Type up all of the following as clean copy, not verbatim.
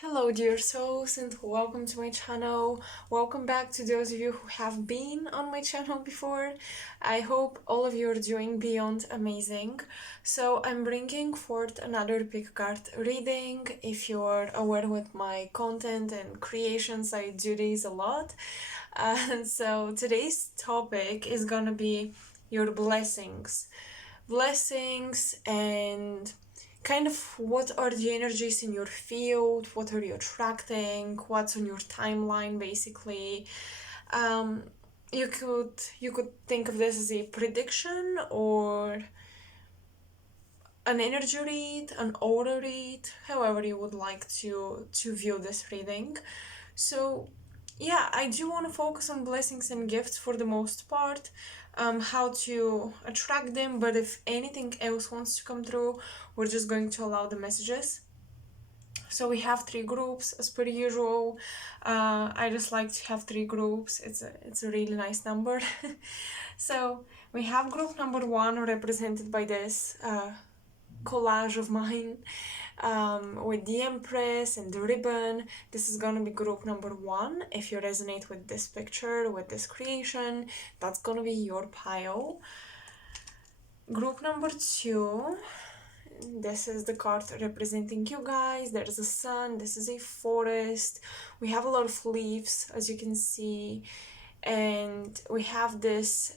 Hello dear souls and welcome to my channel. Welcome back to those of you who have been on my channel before. I hope all of you are doing beyond amazing. So I'm bringing forth another pick card reading. If you're aware with my content and creations, I do these a lot. So today's topic is gonna be your blessings. Blessings and kind of what are the energies in your field, what are you attracting, what's on your timeline basically. um, you could think of this as a prediction or an energy read, an aura read, however you would like to view this reading. So yeah, I do want to focus on blessings and gifts for the most part, how to attract them, but if anything else wants to come through, we're just going to allow the messages. So we have three groups as per usual. I just like to have three groups. It's a really nice number. So we have group number one represented by this collage of mine, with the Empress and the ribbon. This is gonna be group number one. If you resonate with this picture, with this creation, that's gonna be your pile. Group number two, this is the card representing you guys. There's a sun, this is a forest. We have a lot of leaves, as you can see, and we have this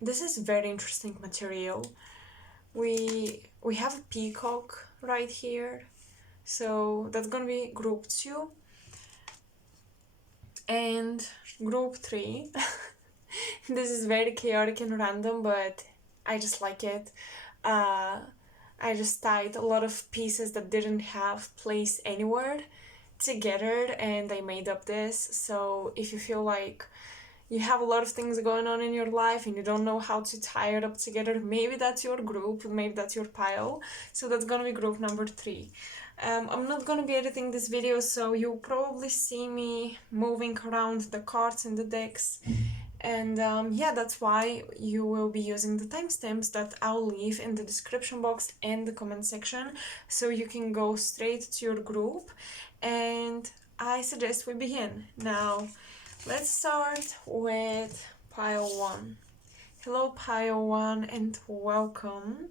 this is very interesting material. We have a peacock right here, so that's gonna be group two. And group three, this is very chaotic and random, but I just like it. I just tied a lot of pieces that didn't have place anywhere together and I made up this. So if you feel like you have a lot of things going on in your life and you don't know how to tie it up together, maybe that's your group, maybe that's your pile. So that's gonna be group number three. I'm not gonna be editing this video, so you'll probably see me moving around the cards and the decks. And yeah, that's why you will be using the timestamps that I'll leave in the description box and the comment section, so you can go straight to your group. And I suggest we begin. Now, let's start with pile one. Hello, pile one, and welcome.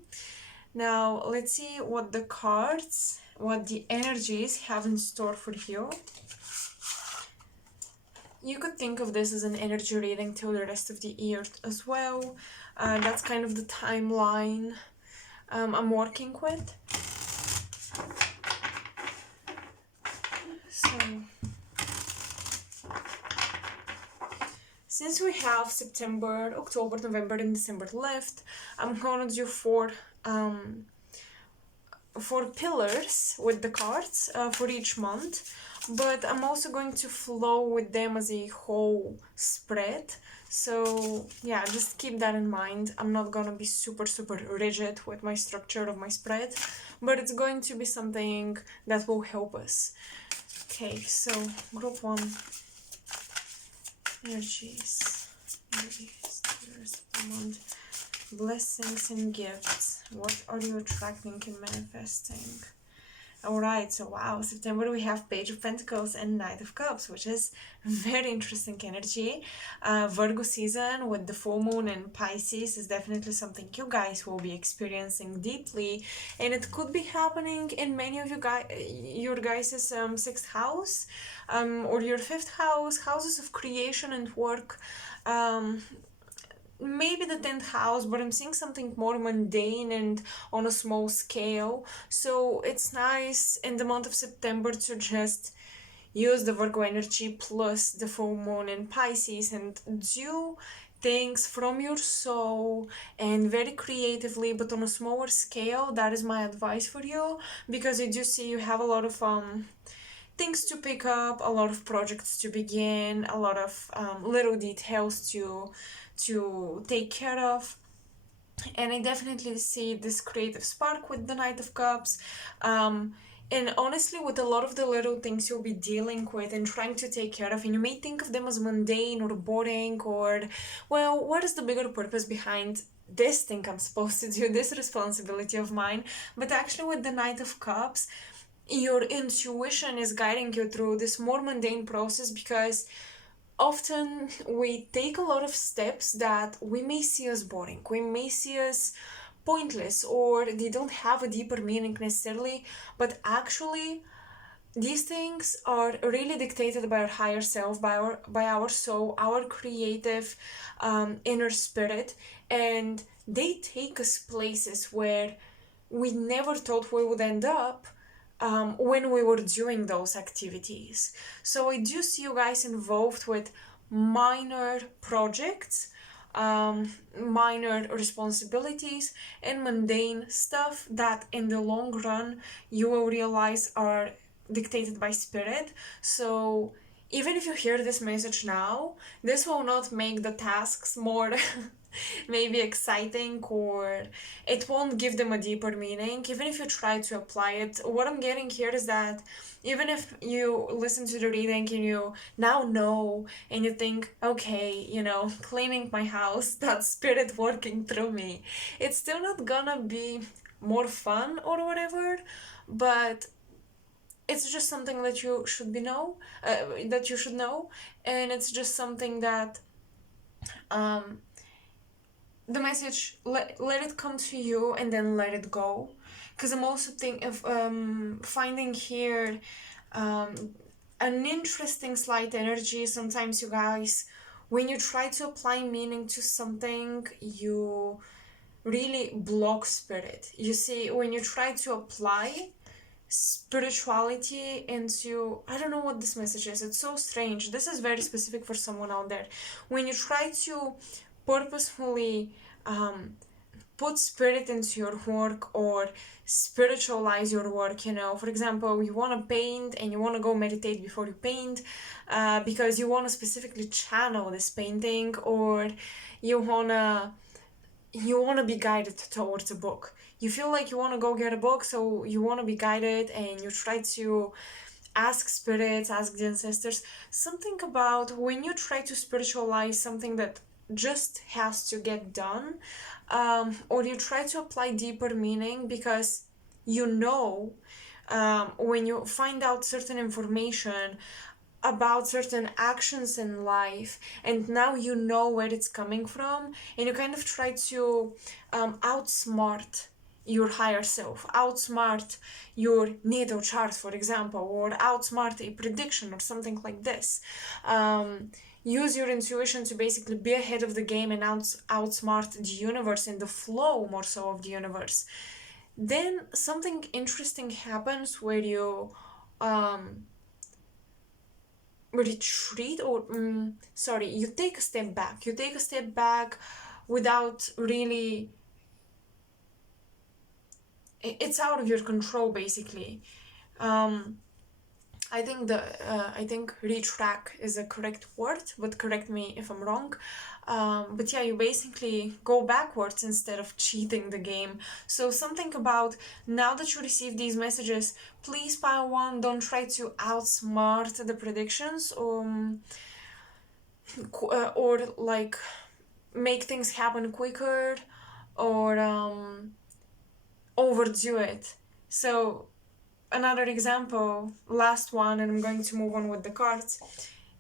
Now, let's see what the cards, what the energies have in store for you. You could think of this as an energy reading till the rest of the year as well. That's kind of the timeline I'm working with. So, since we have September, October, November, and December left, I'm gonna do four pillars with the cards for each month, but I'm also going to flow with them as a whole spread. So yeah, just keep that in mind. I'm not gonna be super rigid with my structure of my spread, but it's going to be something that will help us. Okay, so group one, energies the rest of the month. Blessings and gifts. What are you attracting and manifesting? Alright, so wow, September we have Page of Pentacles and Knight of Cups, which is very interesting energy. Virgo season with the full moon and Pisces is definitely something you guys will be experiencing deeply, and it could be happening in many of your guys' sixth house, or your fifth house, houses of creation and work. Maybe the 10th house, but I'm seeing something more mundane and on a small scale. So it's nice in the month of September to just use the Virgo energy plus the full moon in Pisces and do things from your soul and very creatively, but on a smaller scale. That is my advice for you, because I do see you have a lot of things to pick up, a lot of projects to begin, a lot of little details to take care of. And I definitely see this creative spark with the Knight of Cups. And honestly, with a lot of the little things you'll be dealing with and trying to take care of, and you may think of them as mundane or boring, or, well, what is the bigger purpose behind this thing I'm supposed to do, this responsibility of mine. But actually, with the Knight of Cups, your intuition is guiding you through this more mundane process, because often we take a lot of steps that we may see as boring, we may see as pointless, or they don't have a deeper meaning necessarily, but actually these things are really dictated by our higher self, by our soul, our creative inner spirit, and they take us places where we never thought we would end up when we were doing those activities. So I do see you guys involved with minor projects, minor responsibilities, and mundane stuff that in the long run you will realize are dictated by spirit. So even if you hear this message now, this will not make the tasks more maybe exciting, or it won't give them a deeper meaning even if you try to apply it. What I'm getting here is that even if you listen to the reading and you now know and you think, okay, cleaning my house, that's spirit working through me, it's still not gonna be more fun or whatever, but it's just something that you should that you should know, and it's just something that the message, let it come to you and then let it go. Because I'm also finding here an interesting slight energy sometimes, you guys. When you try to apply meaning to something, you really block spirit. You see, when you try to apply spirituality into, I don't know what this message is, it's so strange, this is very specific for someone out there. When you try to purposefully put spirit into your work or spiritualize your work, for example, you want to paint and you want to go meditate before you paint, because you want to specifically channel this painting, or you want to be guided towards a book. You feel like you want to go get a book, so you want to be guided and you try to ask spirits, ask the ancestors. Something about when you try to spiritualize something that just has to get done, or you try to apply deeper meaning because when you find out certain information about certain actions in life, and now you know where it's coming from, and you kind of try to outsmart your higher self, outsmart your natal chart, for example, or outsmart a prediction or something like this. Use your intuition to basically be ahead of the game and outsmart the universe and the flow more so of the universe. Then something interesting happens where you retreat, or you take a step back. You take a step back without really, it's out of your control basically. I think retrack is a correct word, but correct me if I'm wrong. But yeah, you basically go backwards instead of cheating the game. So something about, now that you receive these messages, please pile one, don't try to outsmart the predictions, or like make things happen quicker, or overdo it. So another example, last one, and I'm going to move on with the cards.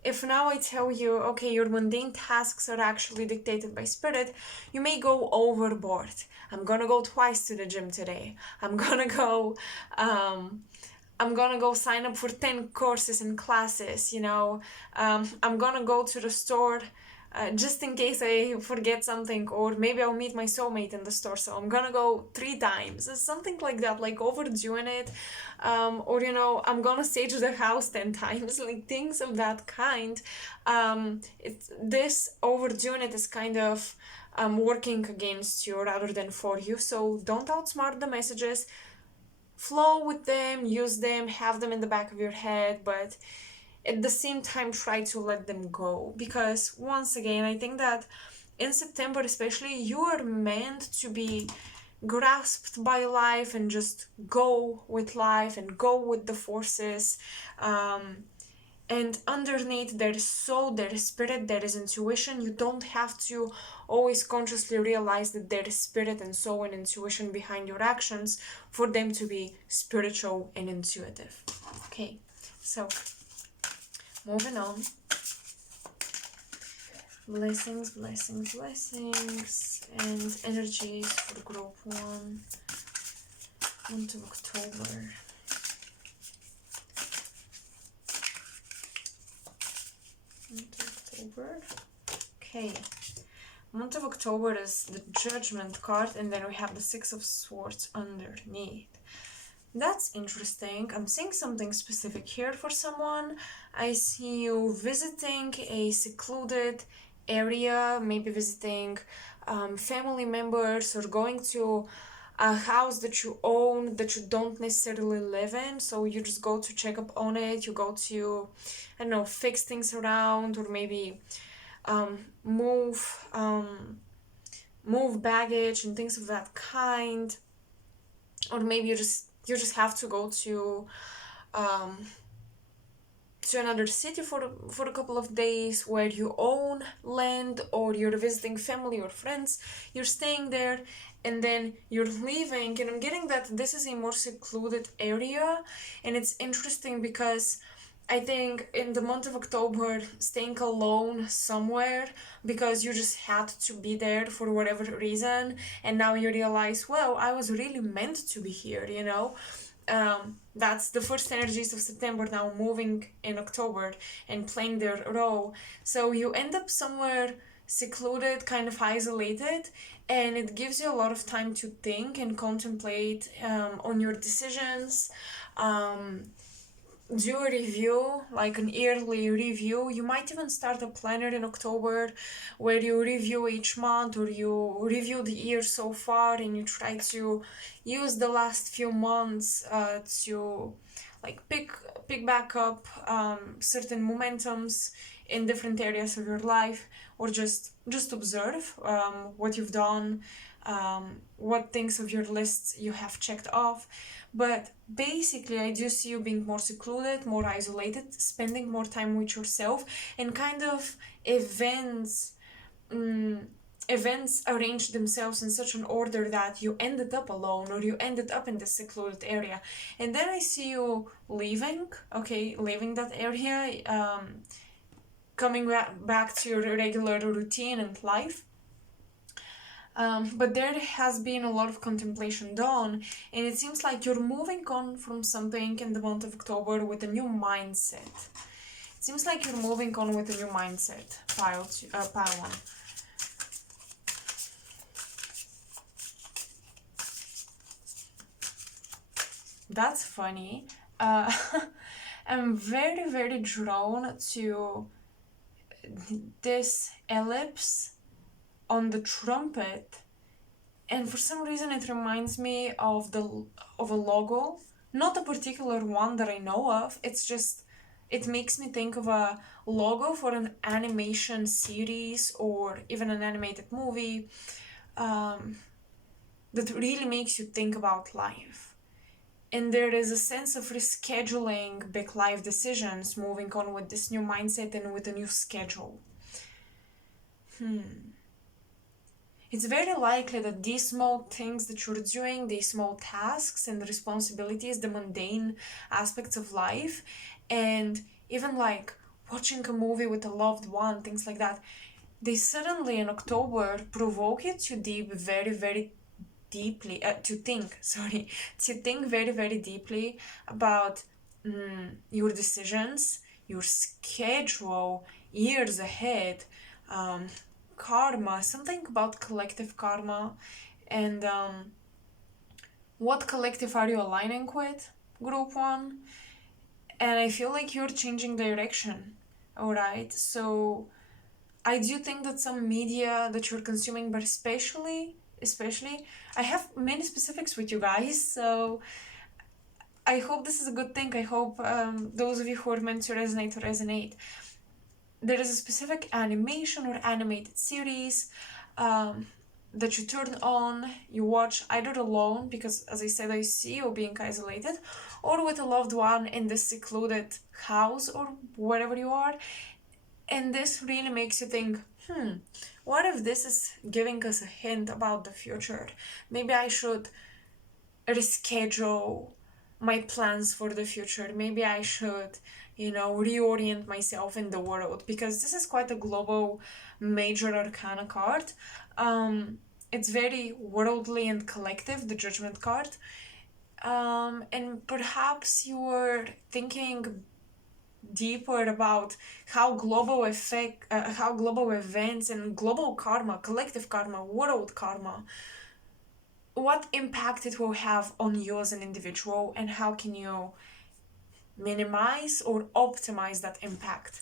If now I tell you, okay, your mundane tasks are actually dictated by spirit, you may go overboard. I'm gonna go twice to the gym today. I'm gonna go sign up for 10 courses and classes, I'm gonna go to the store just in case I forget something, or maybe I'll meet my soulmate in the store, so I'm gonna go 3 times, something like that, like overdoing it, or I'm gonna stage the house 10 times, like things of that kind. This overdoing it is kind of working against you rather than for you, so don't outsmart the messages. Flow with them, use them, have them in the back of your head, but at the same time try to let them go, because once again, I think that in September especially, you are meant to be grasped by life and just go with life and go with the forces. And underneath there is soul, there is spirit, there is intuition. You don't have to always consciously realize that there is spirit and soul and intuition behind your actions for them to be spiritual and intuitive. Okay, so moving on. Blessings, blessings, blessings, and energies for group 1, month of October. October. Okay. Month of October is the Judgment card, and then we have the Six of Swords underneath. That's interesting. I'm seeing something specific here for someone. I see you visiting a secluded area, maybe visiting family members, or going to a house that you own that you don't necessarily live in, so you just go to check up on it. You go to, I don't know, fix things around, or maybe move baggage and things of that kind. Or maybe you just have to go to another city for a couple of days where you own land, or you're visiting family or friends. You're staying there and then you're leaving, and I'm getting that this is a more secluded area. And it's interesting because I think in the month of October, staying alone somewhere because you just had to be there for whatever reason, and now you realize, well, I was really meant to be here, you know? That's the first energies of September now moving in October and playing their role. So you end up somewhere secluded, kind of isolated, and it gives you a lot of time to think and contemplate on your decisions. Do a review, like an yearly review. You might even start a planner in October where you review each month, or you review the year so far, and you try to use the last few months to like pick back up certain momentums in different areas of your life, or just observe what you've done, what things of your lists you have checked off. But basically, I do see you being more secluded, more isolated, spending more time with yourself, and kind of events arrange themselves in such an order that you ended up alone, or you ended up in this secluded area. And then I see you leaving that area, coming back to your regular routine and life. But there has been a lot of contemplation done, and it seems like you're moving on from something in the month of October with a new mindset. It seems like you're moving on with a new mindset, pile 1. That's funny. I'm very, very drawn to this ellipse on the trumpet, and for some reason it reminds me of a logo, not a particular one that I know of. It's just, it makes me think of a logo for an animation series or even an animated movie, that really makes you think about life. And there is a sense of rescheduling big life decisions, moving on with this new mindset and with a new schedule. It's very likely that these small things that you're doing, these small tasks and responsibilities, the mundane aspects of life, and even like watching a movie with a loved one, things like that, they suddenly in October provoke you to very, very deeply, to think very, very deeply about your decisions, your schedule, years ahead, karma, something about collective karma, and what collective are you aligning with, group 1. And I feel like you're changing direction, alright? So I do think that some media that you're consuming, but especially, I have many specifics with you guys, so I hope this is a good thing. I hope those of you who are meant to resonate. There is a specific animation or animated series that you turn on, you watch either alone, because as I said, I see you being isolated, or with a loved one in this secluded house or wherever you are. And this really makes you think, what if this is giving us a hint about the future? Maybe I should reschedule my plans for the future. Maybe I should, reorient myself in the world, because this is quite a global major arcana card. It's very worldly and collective, the Judgment card. And perhaps you were thinking deeper about how global events and global karma, collective karma, world karma, what impact it will have on you as an individual, and how can you minimize or optimize that impact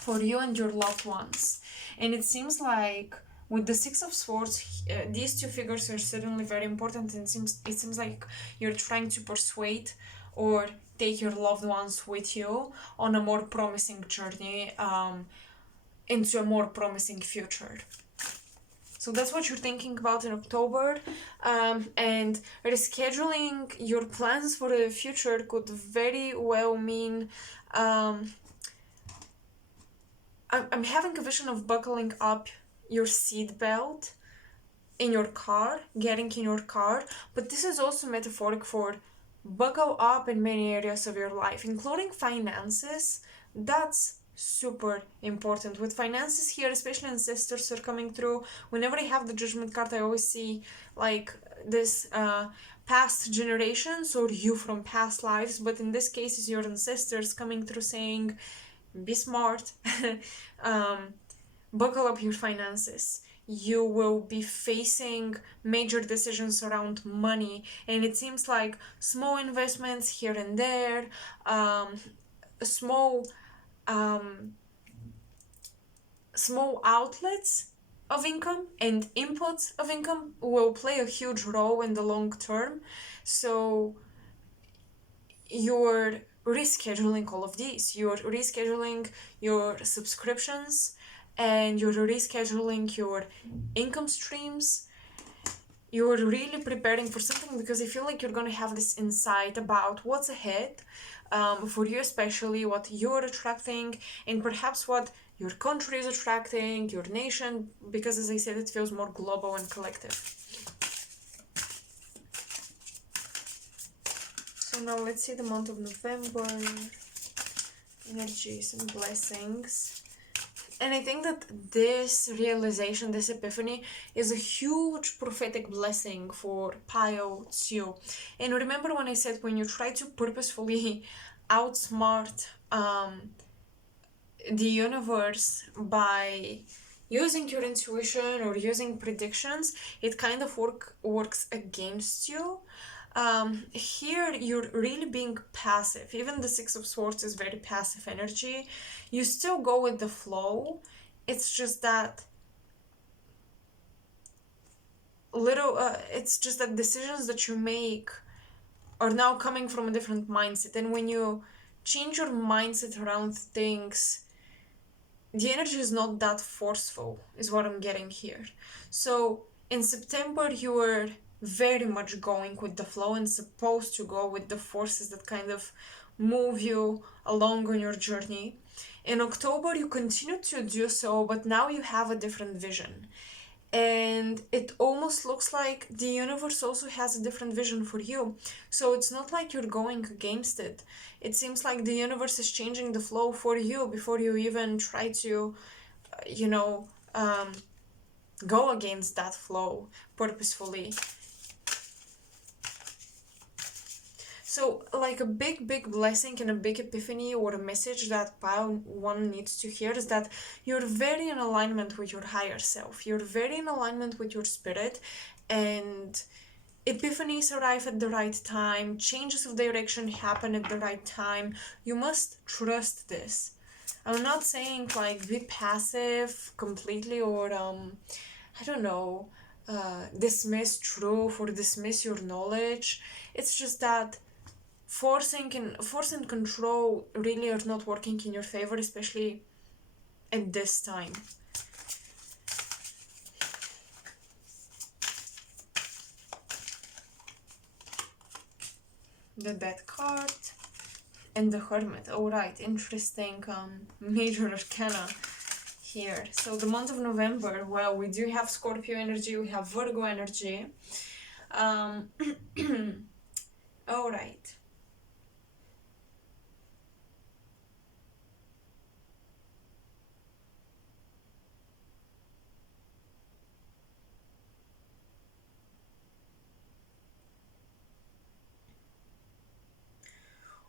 for you and your loved ones. And it seems like with the Six of Swords, these two figures are certainly very important, and it seems like you're trying to persuade or take your loved ones with you on a more promising journey, into a more promising future. So that's what you're thinking about in October. And rescheduling your plans for the future could very well mean, I'm having a vision of buckling up your seat belt in your car, getting in your car, but this is also metaphoric for buckle up in many areas of your life, including finances. That's super important. With finances here, especially ancestors are coming through. Whenever I have the Judgment card, I always see like this past generations or you from past lives, but in this case it's your ancestors coming through saying, be smart. Buckle up your finances. You will be facing major decisions around money, and it seems like small investments here and there, small outlets of income and inputs of income will play a huge role in the long term. So you're rescheduling all of these. You're rescheduling your subscriptions, and you're rescheduling your income streams. You're really preparing for something, because I feel like you're going to have this insight about what's ahead, for you, especially what you're attracting, and perhaps what your country is attracting, your nation, because as I said, it feels more global and collective. So now let's see the month of November, energies and blessings. And I think that this realization, this epiphany, is a huge prophetic blessing for Pile 2. And remember when I said, when you try to purposefully outsmart the universe by using your intuition or using predictions, it kind of works against you. Here you're really being passive. Even the Six of Swords is very passive energy. You still go with the flow. It's just that decisions that you make are now coming from a different mindset. And when you change your mindset around things, the energy is not that forceful, is what I'm getting here. So in September, you were very much going with the flow and supposed to go with the forces that kind of move you along on your journey. In October, you continue to do so, but now you have a different vision. And it almost looks like the universe also has a different vision for you. So it's not like you're going against it. It seems like the universe is changing the flow for you before you even try to, go against that flow purposefully. So like a big blessing and a big epiphany or a message that Pile 1 needs to hear is that you're very in alignment with your higher self. You're very in alignment with your spirit, and epiphanies arrive at the right time. Changes of direction happen at the right time. You must trust this. I'm not saying like be passive completely or dismiss truth or dismiss your knowledge. It's just that force and control really are not working in your favor, especially at this time. the Death card, and the Hermit. Alright, interesting major arcana here. So the month of November, well, we do have Scorpio energy, we have Virgo energy. Alright.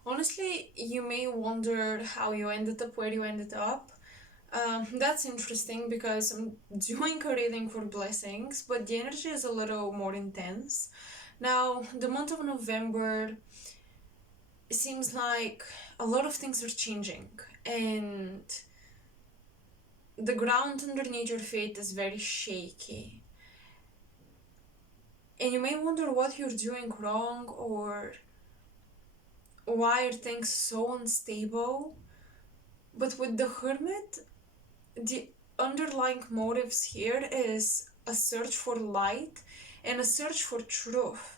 Honestly, you may wonder how you ended up where you ended up. That's interesting because I'm doing a reading for blessings, but the energy is a little more intense. Now, the month of November, it seems like a lot of things are changing, and the ground underneath your feet is very shaky. And you may wonder what you're doing wrong or why are things so unstable. But with the Hermit, the underlying motives here is a search for light and a search for truth.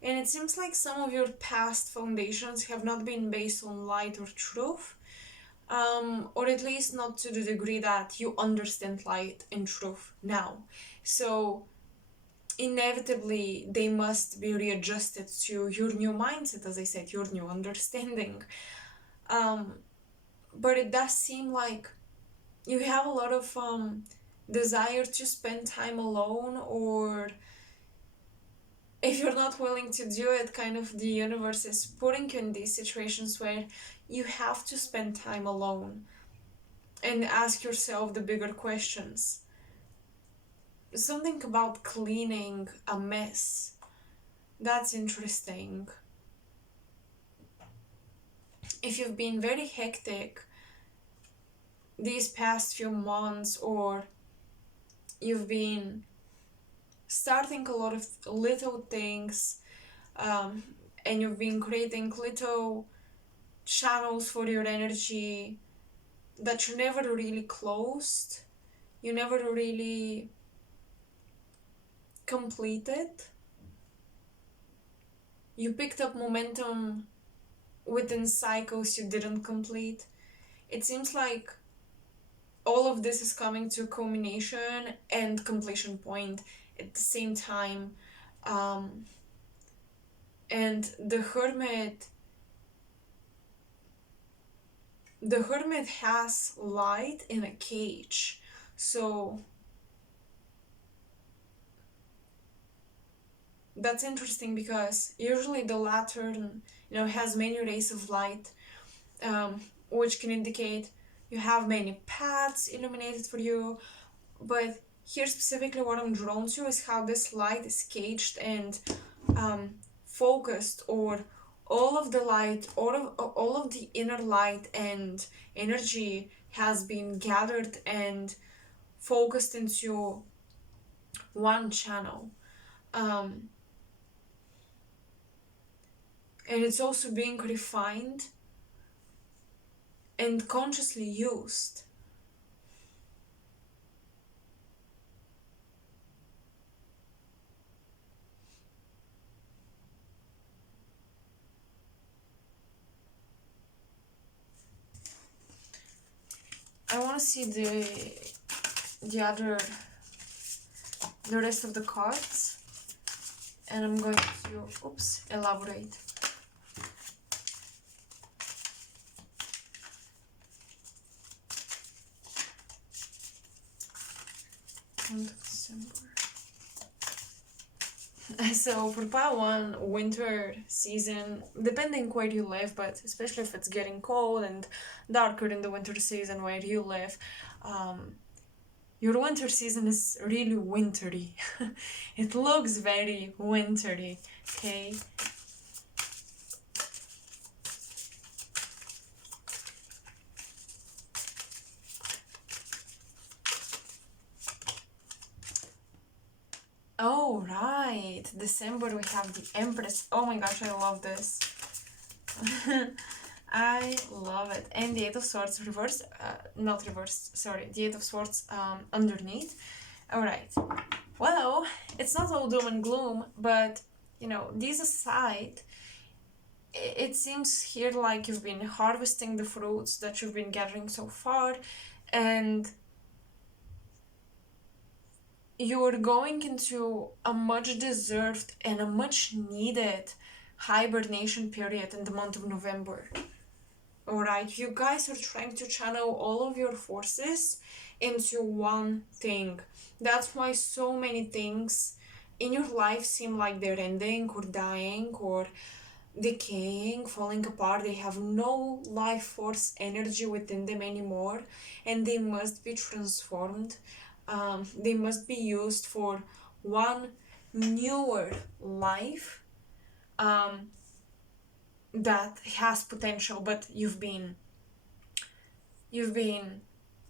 And it seems like some of your past foundations have not been based on light or truth, or at least not to the degree that you understand light and truth now. So inevitably they must be readjusted to your new mindset, as I said, your new understanding. But it does seem like you have a lot of desire to spend time alone, or if you're not willing to do it, kind of the universe is putting you in these situations where you have to spend time alone and ask yourself the bigger questions. Something about cleaning a mess. That's interesting. If you've been very hectic these past few months, or you've been starting a lot of little things, and you've been creating little channels for your energy that you never really closed, you never really completed. You picked up momentum within cycles you didn't complete. It seems like all of this is coming to a culmination and completion point at the same time. And the Hermit has light in a cage. So that's interesting because usually the Lantern, has many rays of light, which can indicate you have many paths illuminated for you. But here specifically what I'm drawn to is how this light is caged and focused, or all of the light, all of the inner light and energy has been gathered and focused into one channel. And it's also being refined and consciously used. I want to see the rest of the cards, and I'm going to elaborate. December. So for pile one, winter season, depending where you live, but especially if it's getting cold and darker in the winter season where you live, your winter season is really wintry. It looks very wintry, okay? Oh, right. December we have the Empress. Oh my gosh, I love this. I love it. And the Eight of Swords reversed, not reversed, sorry, the Eight of Swords underneath. Alright. Well, it's not all doom and gloom, but, these aside, it seems here like you've been harvesting the fruits that you've been gathering so far, and you're going into a much deserved and a much needed hibernation period in the month of November. Alright, you guys are trying to channel all of your forces into one thing. That's why so many things in your life seem like they're ending or dying or decaying, falling apart. They have no life force energy within them anymore, and they must be transformed. They must be used for one newer life um, that has potential, but you've been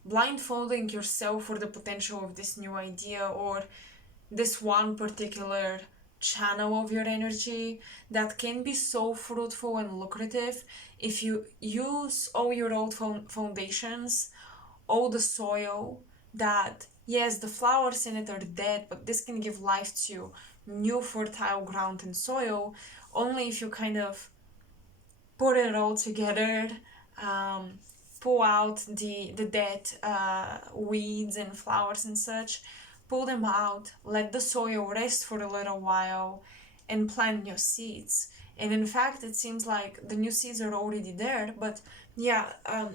blindfolding yourself for the potential of this new idea or this one particular channel of your energy that can be so fruitful and lucrative if you use all your old foundations, all the soil that, yes, the flowers in it are dead, but this can give life to new fertile ground and soil only if you kind of put it all together, um, pull out the dead weeds and flowers and such, pull them out, let the soil rest for a little while, and plant new seeds. And in fact, it seems like the new seeds are already there, but yeah,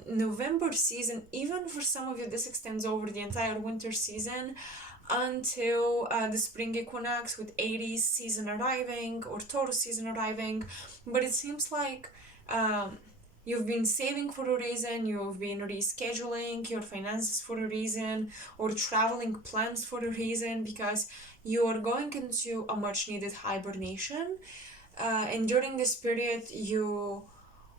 November season, even for some of you, this extends over the entire winter season until the spring equinox with Aries season arriving or Taurus season arriving. But it seems like um, you've been saving for a reason, you've been rescheduling your finances for a reason, or traveling plans for a reason, because you are going into a much needed hibernation. And during this period, you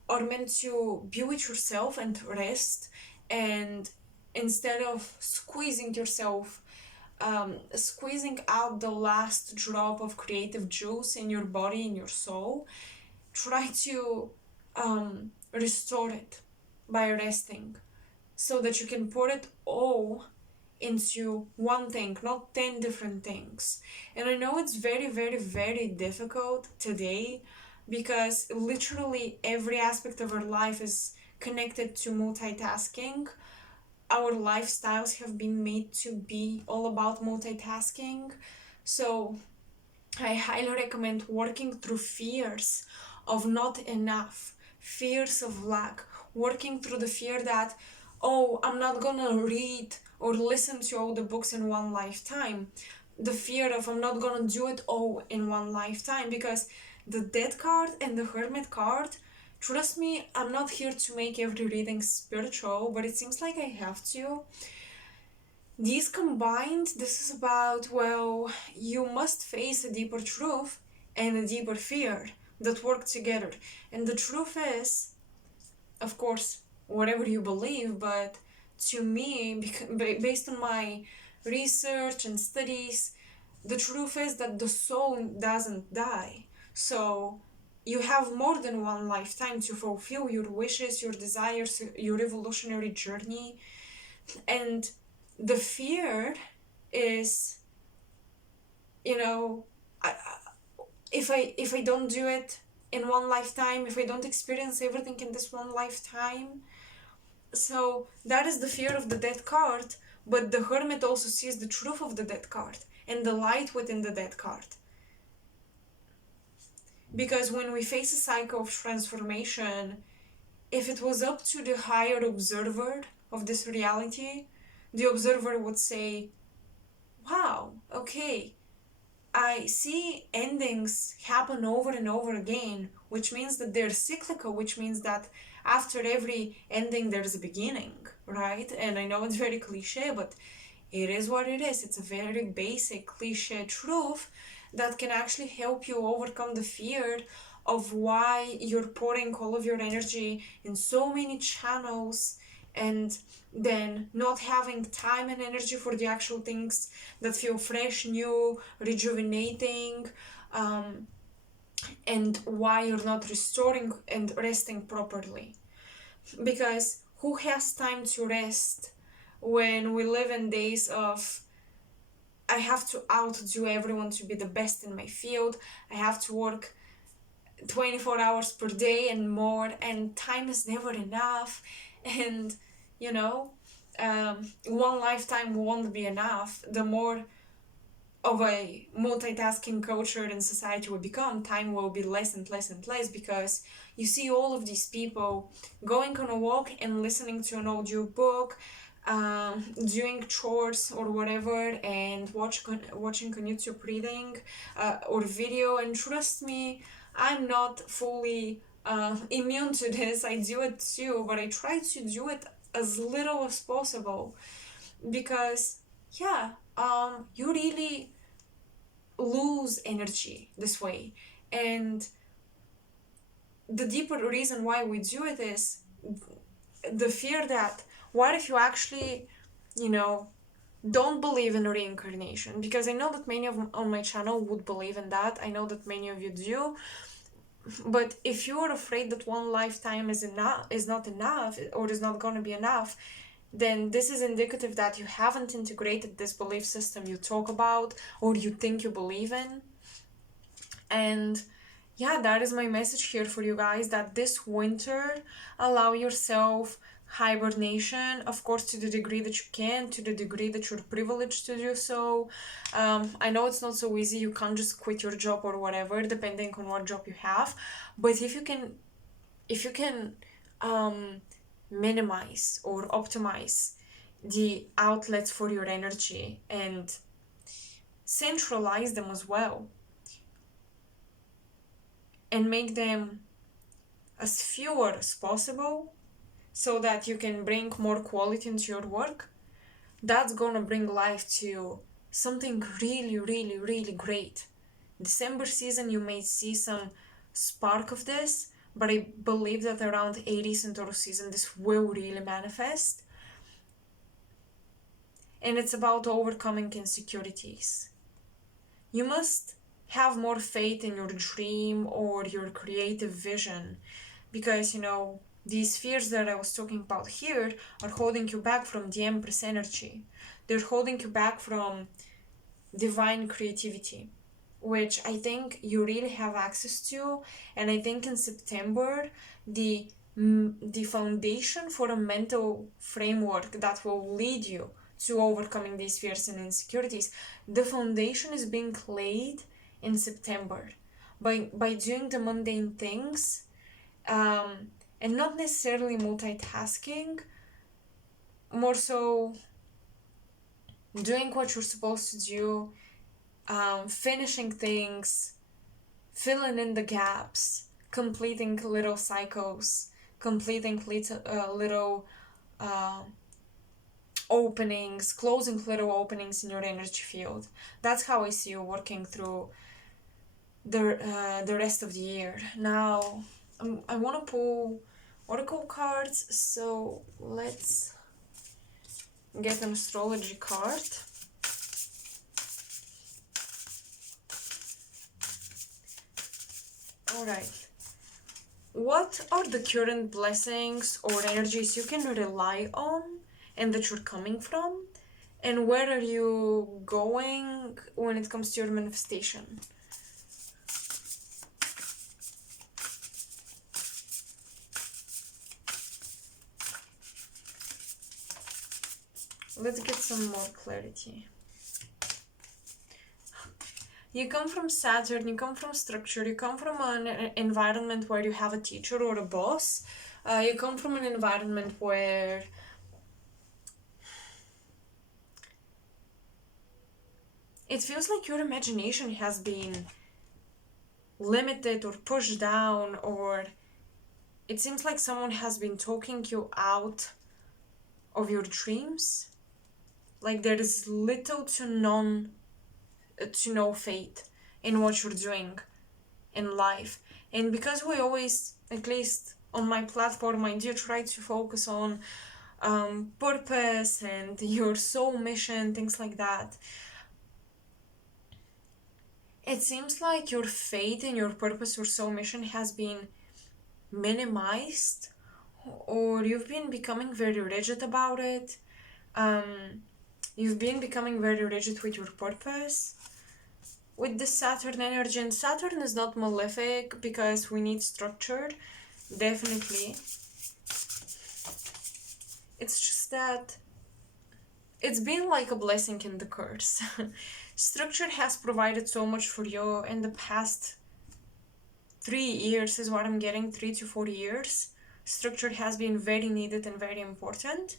are meant to be with yourself and rest. And instead of squeezing yourself, squeezing out the last drop of creative juice in your body, in your soul, try to restore it by resting so that you can pour it all into one thing, not 10 different things. And I know it's very, very, very difficult today because literally every aspect of our life is connected to multitasking. Our lifestyles have been made to be all about multitasking. So I highly recommend working through fears of not enough, fears of lack, working through the fear that, oh, I'm not gonna read or listen to all the books in one lifetime. The fear of I'm not gonna do it all in one lifetime, because the Death card and the Hermit card, trust me, I'm not here to make every reading spiritual, but it seems like I have to. These combined, this is about, well, you must face a deeper truth and a deeper fear that work together. And the truth is, of course, whatever you believe, but to me, based on my research and studies, the truth is that the soul doesn't die. So you have more than one lifetime to fulfill your wishes, your desires, your evolutionary journey. And the fear is, you know, I, if I don't do it in one lifetime, if I don't experience everything in this one lifetime, so that is the fear of the Death card. But the Hermit also sees the truth of the Death card and the light within the Death card. Because when we face a cycle of transformation, if it was up to the higher observer of this reality, the observer would say, wow, okay, I see endings happen over and over again, which means that they're cyclical, which means that after every ending there's a beginning, right? And I know it's very cliche, but it is what it is. It's a very basic cliche truth that can actually help you overcome the fear of why you're pouring all of your energy in so many channels and then not having time and energy for the actual things that feel fresh, new, rejuvenating, and why you're not restoring and resting properly. Because who has time to rest when we live in days of I have to outdo everyone to be the best in my field, I have to work 24 hours per day and more, and time is never enough, and you know, one lifetime won't be enough. The more of a multitasking culture in society will become, time will be less and less and less, because you see all of these people going on a walk and listening to an audio book, doing chores or whatever, and watching a YouTube reading or video. And trust me, I'm not fully immune to this. I do it too, but I try to do it as little as possible, because yeah, you really lose energy this way. And the deeper reason why we do it is the fear that, what if you actually, you know, don't believe in reincarnation? Because I know that many of on my channel would believe in that. I know that many of you do. But if you are afraid that one lifetime is not enough, or is not going to be enough, then this is indicative that you haven't integrated this belief system you talk about or you think you believe in. And yeah, that is my message here for you guys, that this winter, allow yourself hibernation, of course, to the degree that you can, to the degree that you're privileged to do so. I know it's not so easy. You can't just quit your job or whatever, depending on what job you have. But if you can minimize or optimize the outlets for your energy and centralize them as well, and make them as fewer as possible, so that you can bring more quality into your work, that's gonna bring life to something really, really, really great. December season, you may see some spark of this, but I believe that around Aries and Taurus season, this will really manifest. And it's about overcoming insecurities. You must have more faith in your dream or your creative vision, because, you know, these fears that I was talking about here are holding you back from the Empress energy. They're holding you back from divine creativity, which I think you really have access to. And I think in September, the foundation for a mental framework that will lead you to overcoming these fears and insecurities, the foundation is being laid in September by doing the mundane things, and not necessarily multitasking, more so doing what you're supposed to do, finishing things, filling in the gaps, completing little cycles, completing little openings, closing little openings in your energy field. That's how I see you working through the rest of the year. Now, I want to pull oracle cards, so let's get an astrology card. Alright. What are the current blessings or energies you can rely on and that you're coming from? And where are you going when it comes to your manifestation? Let's get some more clarity. You come from Saturn, you come from structure, you come from an environment where you have a teacher or a boss. You come from an environment where it feels like your imagination has been limited or pushed down, or it seems like someone has been talking you out of your dreams. Like there is little to no faith in what you're doing in life. And because we always, at least on my platform, I do try to focus on purpose and your soul mission, things like that. It seems like your faith in your purpose or soul mission has been minimized, or you've been becoming very rigid about it. You've been becoming very rigid with your purpose, with the Saturn energy, and Saturn is not malefic because we need structure, definitely. It's just that it's been like a blessing and the curse. Structure has provided so much for you in the past 3 years, is what I'm getting, 3 to 4 years. Structure has been very needed and very important.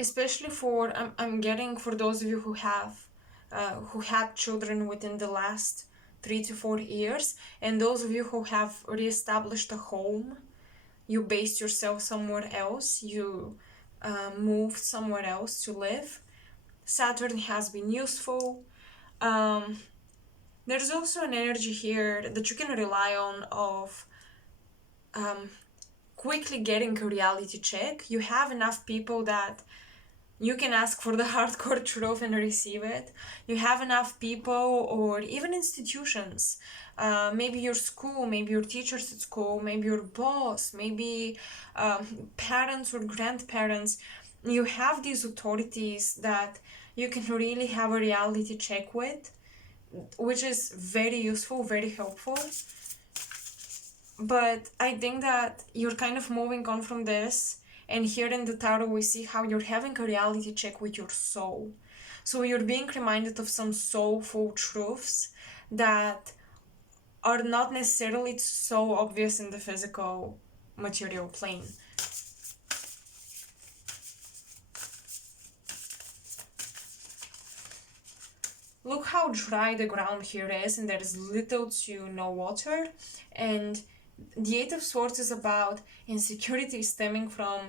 Especially for, I'm getting for those of you who had children within the last 3 to 4 years, and those of you who have reestablished a home, you based yourself somewhere else, you moved somewhere else to live. Saturn has been useful. There's also an energy here that you can rely on of quickly getting a reality check. You have enough people that you can ask for the hardcore truth and receive it. You have enough people or even institutions, maybe your school, maybe your teachers at school, maybe your boss, maybe parents or grandparents. You have these authorities that you can really have a reality check with, which is very useful, very helpful. But I think that you're kind of moving on from this, and here in the tarot we see how you're having a reality check with your soul. So you're being reminded of some soulful truths that are not necessarily so obvious in the physical material plane. Look how dry the ground here is, and there is little to no water. And the Eight of Swords is about insecurity stemming from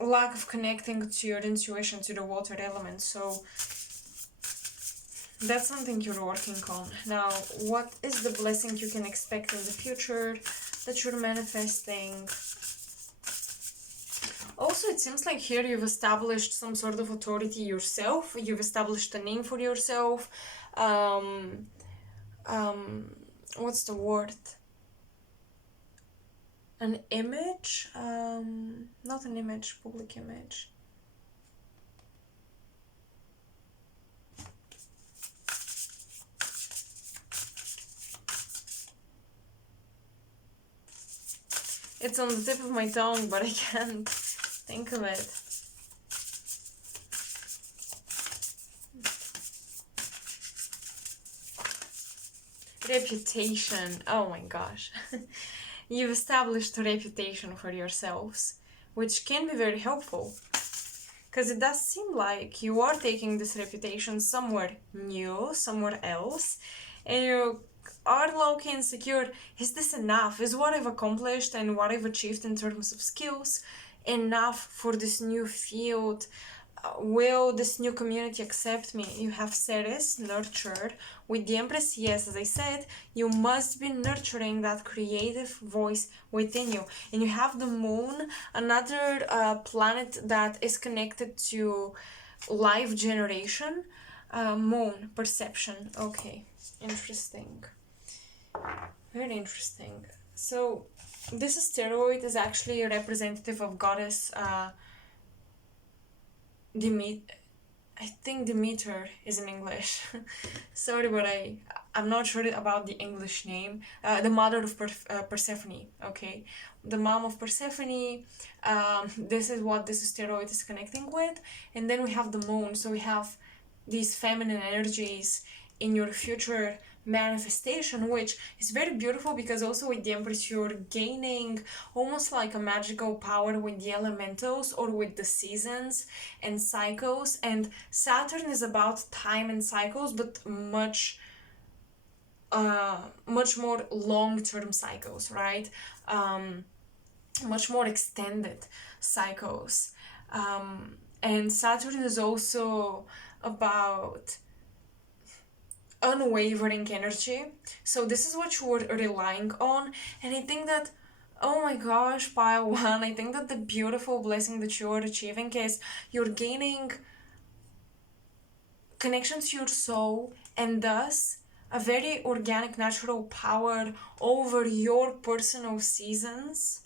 lack of connecting to your intuition, to the water element. So that's something you're working on. Now, what is the blessing you can expect in the future that you're manifesting? Also, it seems like here you've established some sort of authority yourself. You've established a name for yourself. What's the word? An image? Not an image, public image. It's on the tip of my tongue, but I can't think of it. Reputation. Oh my gosh. You've established a reputation for yourselves, which can be very helpful. Because it does seem like you are taking this reputation somewhere new, somewhere else, and you are low-key insecure. Is this enough? Is what I've accomplished and what I've achieved in terms of skills enough for this new field? Will this new community accept me? You have Ceres, nurtured. With the Empress, yes, as I said, you must be nurturing that creative voice within you. And you have the Moon, another planet that is connected to life generation. Moon, perception. Okay, interesting. Very interesting. So, this asteroid is actually a representative of goddess I think Demeter is in English. Sorry, but I'm not sure about the English name. The mother of Persephone, okay? The mom of Persephone. This is what this asteroid is connecting with. And then we have the moon. So we have these feminine energies in your future manifestation, which is very beautiful because also with the Empress you're gaining almost like a magical power with the elementals or with the seasons and cycles. And Saturn is about time and cycles, but much more long-term cycles, right? Much more extended cycles. And Saturn is also about unwavering energy. So this is what you're relying on. And I think that, oh my gosh, pile one, I think that the beautiful blessing that you're achieving is you're gaining connection to your soul, and thus a very organic, natural power over your personal seasons,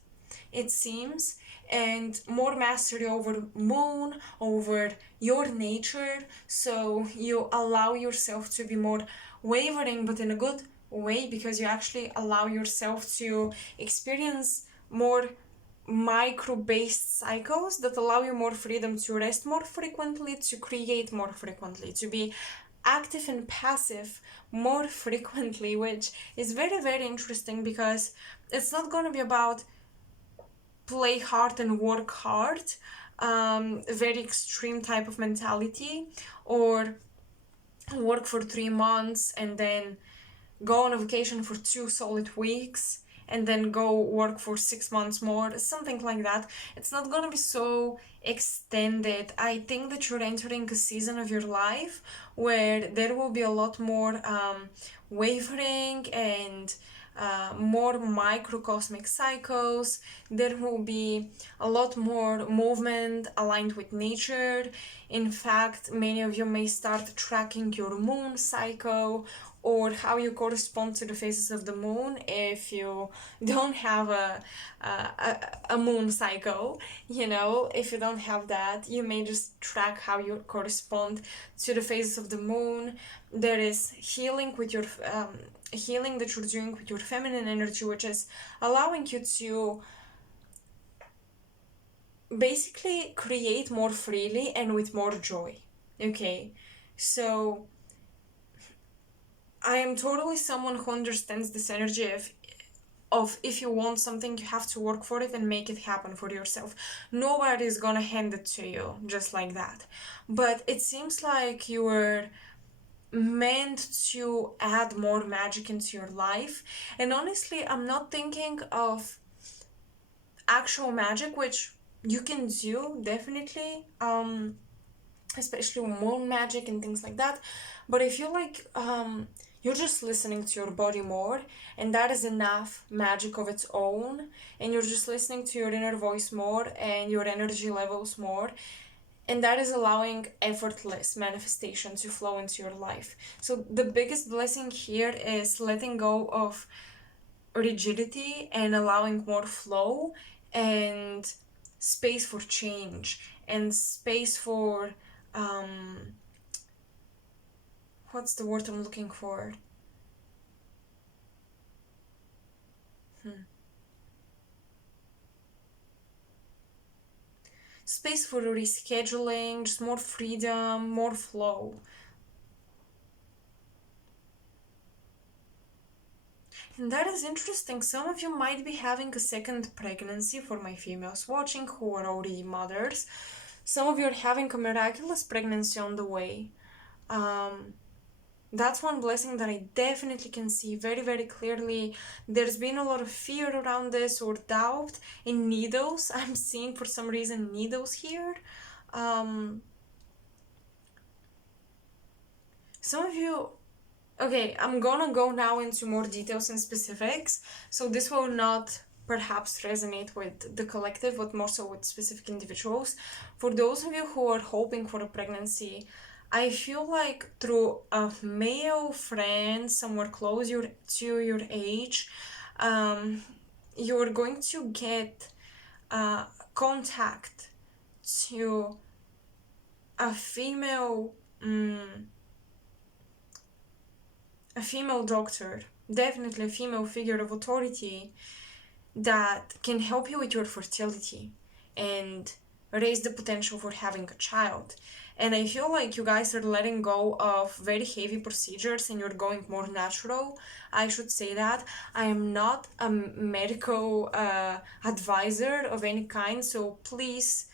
it seems, and more mastery over moon, over your nature, so you allow yourself to be more wavering, but in a good way, because you actually allow yourself to experience more micro-based cycles that allow you more freedom to rest more frequently, to create more frequently, to be active and passive more frequently, which is very, very interesting, because it's not going to be about play hard and work hard, very extreme type of mentality, or work for 3 months and then go on a vacation for 2 solid weeks and then go work for 6 months more, something like that. It's not gonna be so extended. I think that you're entering a season of your life where there will be a lot more wavering and more microcosmic cycles. There will be a lot more movement aligned with nature. In fact, many of you may start tracking your moon cycle, or how you correspond to the phases of the moon if you don't have a moon cycle. If you don't have that, you may just track how you correspond to the phases of the moon. There is healing with your healing that you're doing with your feminine energy, which is allowing you to basically create more freely and with more joy. Okay, so I am totally someone who understands this energy of if you want something, you have to work for it and make it happen for yourself. Nobody is gonna hand it to you just like that. But it seems like you were meant to add more magic into your life. And honestly, I'm not thinking of actual magic, which you can do definitely, especially moon magic and things like that. But I feel like you're just listening to your body more, and that is enough magic of its own. And you're just listening to your inner voice more and your energy levels more, and that is allowing effortless manifestation to flow into your life. So the biggest blessing here is letting go of rigidity and allowing more flow and space for change and space for what's the word I'm looking for? Space for rescheduling, just more freedom, more flow. And that is interesting. Some of you might be having a second pregnancy, for my females watching who are already mothers. Some of you are having a miraculous pregnancy on the way. That's one blessing that I definitely can see very, very clearly. There's been a lot of fear around this or doubt in needles. I'm seeing for some reason needles here. Some of you, okay, I'm gonna go now into more details and specifics. So this will not perhaps resonate with the collective, but more so with specific individuals. For those of you who are hoping for a pregnancy, I feel like through a male friend somewhere close to your age, you're going to get contact to a female doctor, definitely a female figure of authority that can help you with your fertility and raise the potential for having a child. And I feel like you guys are letting go of very heavy procedures and you're going more natural. I should say that. I am not a medical advisor of any kind, so please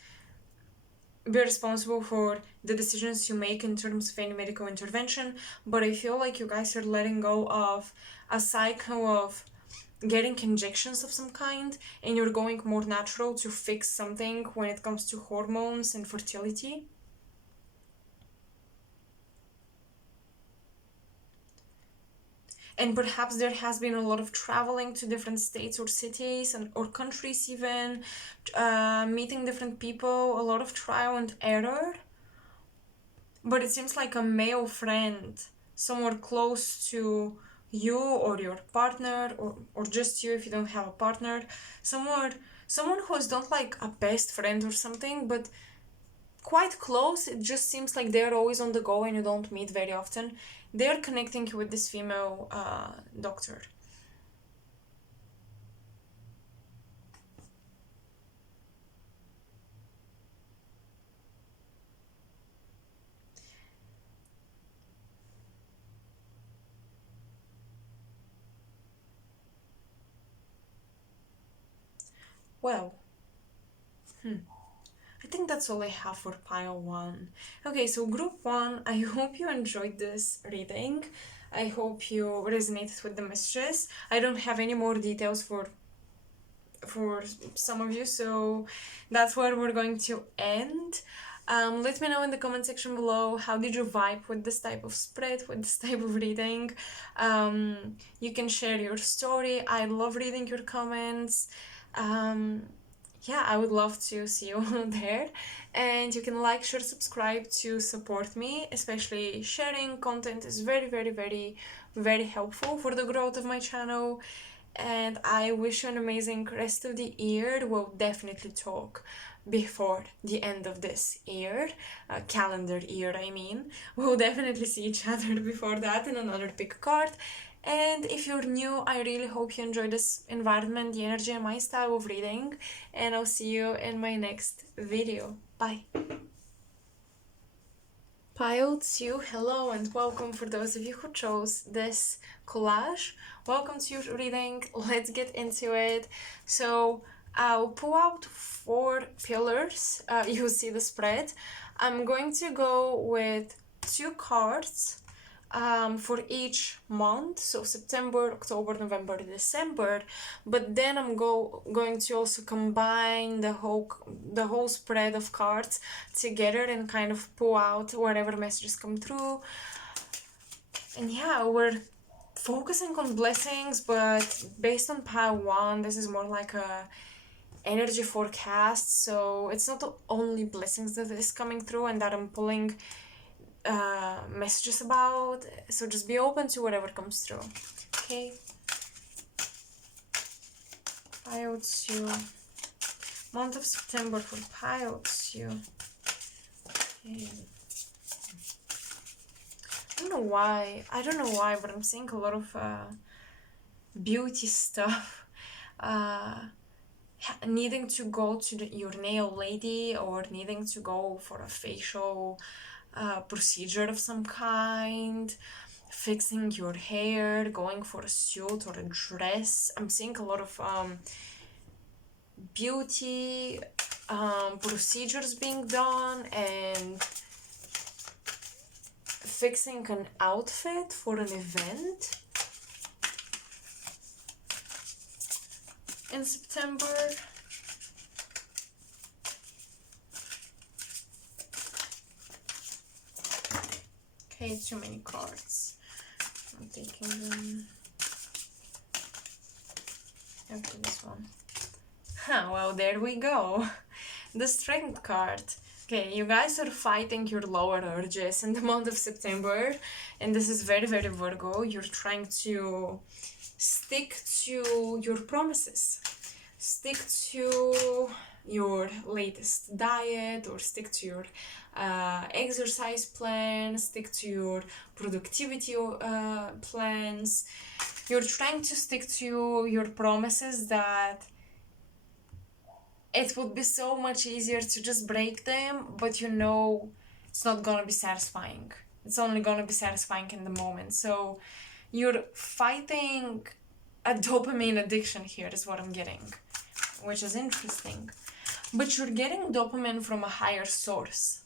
be responsible for the decisions you make in terms of any medical intervention. But I feel like you guys are letting go of a cycle of getting injections of some kind, and you're going more natural to fix something when it comes to hormones and fertility. And perhaps there has been a lot of traveling to different states or cities or countries even, meeting different people, a lot of trial and error. But it seems like a male friend somewhere close to you or your partner, or just you if you don't have a partner, someone who's not like a best friend or something, but quite close. It just seems like they're always on the go and you don't meet very often. They're connecting you with this female doctor. Well, I think that's all I have for pile one. Okay, so group one, I hope you enjoyed this reading. I hope you resonated with the messages. I don't have any more details for some of you, so that's where we're going to end. Let me know in the comment section below, how did you vibe with this type of spread, with this type of reading. You can share your story. I love reading your comments. Yeah, I would love to see you there. And you can like, share, subscribe to support me. Especially sharing content is very, very, very, very helpful for the growth of my channel. And I wish you an amazing rest of the year. We'll definitely talk before the end of this year, calendar year I mean. We'll definitely see each other before that in another pick card. And if you're new, I really hope you enjoy this environment, the energy, and my style of reading. And I'll see you in my next video. Bye. Pile 2, hello and welcome for those of you who chose this collage. Welcome to your reading. Let's get into it. So I'll pull out 4 pillars. You'll see the spread. I'm going to go with 2 cards for each month, so September, October, November, December, but then I'm going to also combine the whole spread of cards together and kind of pull out whatever messages come through. And yeah, we're focusing on blessings, but based on pile 1, this is more like a energy forecast, so it's not only blessings that is coming through and that I'm pulling messages about, so just be open to whatever comes through. Okay, pile 2, month of September for pile 2. Okay. I don't know why, but I'm seeing a lot of beauty stuff, needing to go to your nail lady or needing to go for a facial procedure of some kind, fixing your hair, going for a suit or a dress. I'm seeing a lot of beauty procedures being done and fixing an outfit for an event in September. Okay, too many cards. I'm taking them. Okay, this one. Well, there we go. The Strength card. Okay, you guys are fighting your lower urges in the month of September, and this is very, very Virgo. You're trying to stick to your promises. Stick to your latest diet, or stick to your exercise plan, stick to your productivity plans. You're trying to stick to your promises that it would be so much easier to just break them, but you know it's not gonna be satisfying. It's only gonna be satisfying in the moment. So you're fighting a dopamine addiction here is what I'm getting, which is interesting. But you're getting dopamine from a higher source.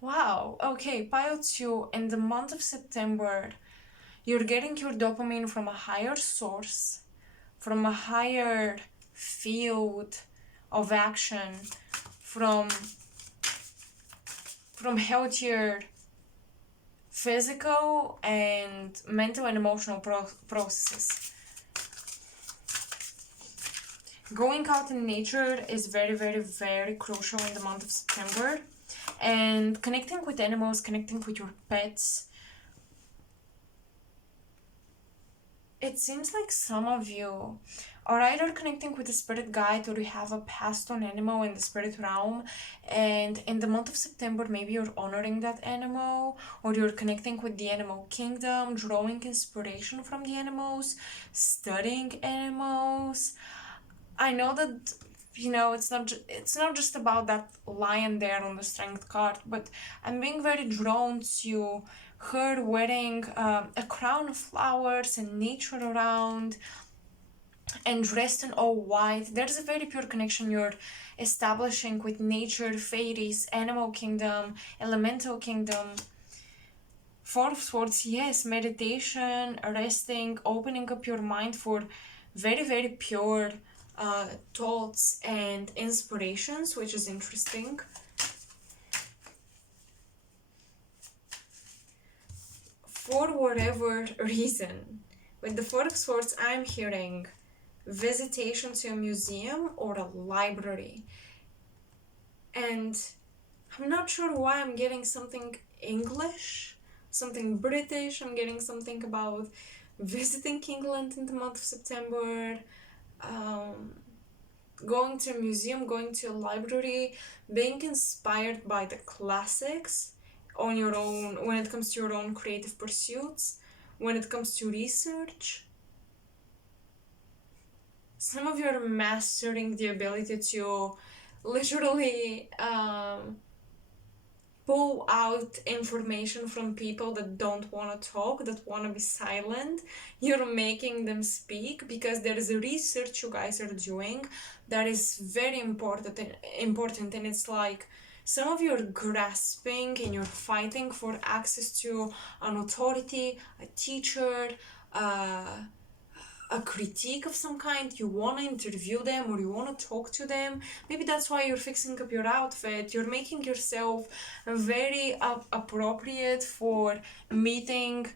Wow, okay, pile 2, in the month of September, you're getting your dopamine from a higher source, from a higher field of action, from healthier physical and mental and emotional processes. Going out in nature is very, very, very crucial in the month of September. And connecting with animals, connecting with your pets, It seems like some of you are either connecting with a spirit guide or you have a passed on animal in the spirit realm, and in the month of September, maybe you're honoring that animal or you're connecting with the animal kingdom, drawing inspiration from the animals, studying animals. I know that it's not just about that lion there on the strength card, but I'm being very drawn to her wearing a crown of flowers and nature around and dressed in all white. There's a very pure connection you're establishing with nature, fairies, animal kingdom, elemental kingdom. Four of Swords, yes, meditation, resting, opening up your mind for very, very pure thoughts and inspirations, which is interesting. For whatever reason, with the Four of Swords, I'm hearing visitation to a museum or a library. And I'm not sure why I'm getting something English, something British. I'm getting something about visiting England in the month of September, um, going to a museum, going to a library, being inspired by the classics on your own when it comes to your own creative pursuits, when it comes to research. Some of you are mastering the ability to literally pull out information from people that don't want to talk, that want to be silent. You're making them speak because there is a research you guys are doing that is very important, and it's like some of you are grasping and you're fighting for access to an authority, a teacher, uh, a critique of some kind. You want to interview them or you want to talk to them. Maybe that's why you're fixing up your outfit. You're making yourself very appropriate for meeting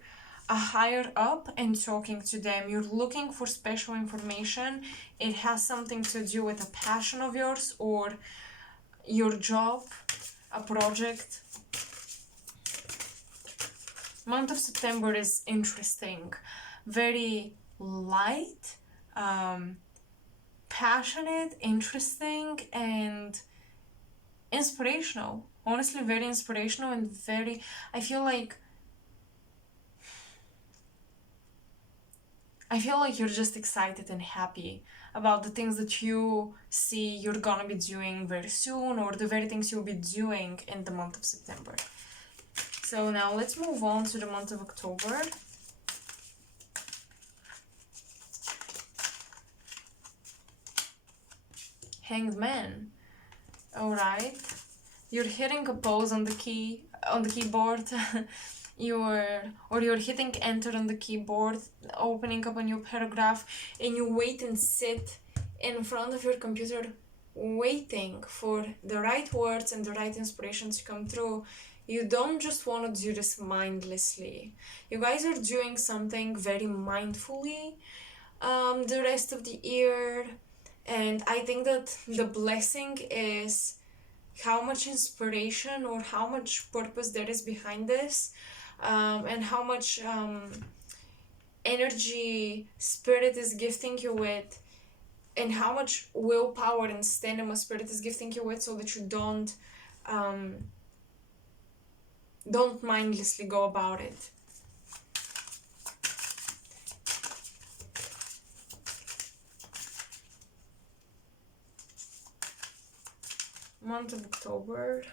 a higher up and talking to them. You're looking for special information. It has something to do with a passion of yours or your job, a project. Month of September is interesting, very light, passionate, interesting, and inspirational. Honestly, very inspirational and very, I feel like you're just excited and happy about the things that you see you're gonna be doing very soon, or the very things you'll be doing in the month of September. So now let's move on to the month of October. Hanged Man. Alright. You're hitting a pause on the keyboard. You're hitting enter on the keyboard, opening up a new paragraph, and you wait and sit in front of your computer waiting for the right words and the right inspirations to come through. You don't just want to do this mindlessly. You guys are doing something very mindfully the rest of the year, and I think that the blessing is how much inspiration or how much purpose there is behind this, and how much energy spirit is gifting you with, and how much willpower and stamina spirit is gifting you with, so that you don't mindlessly go about it. Month of October.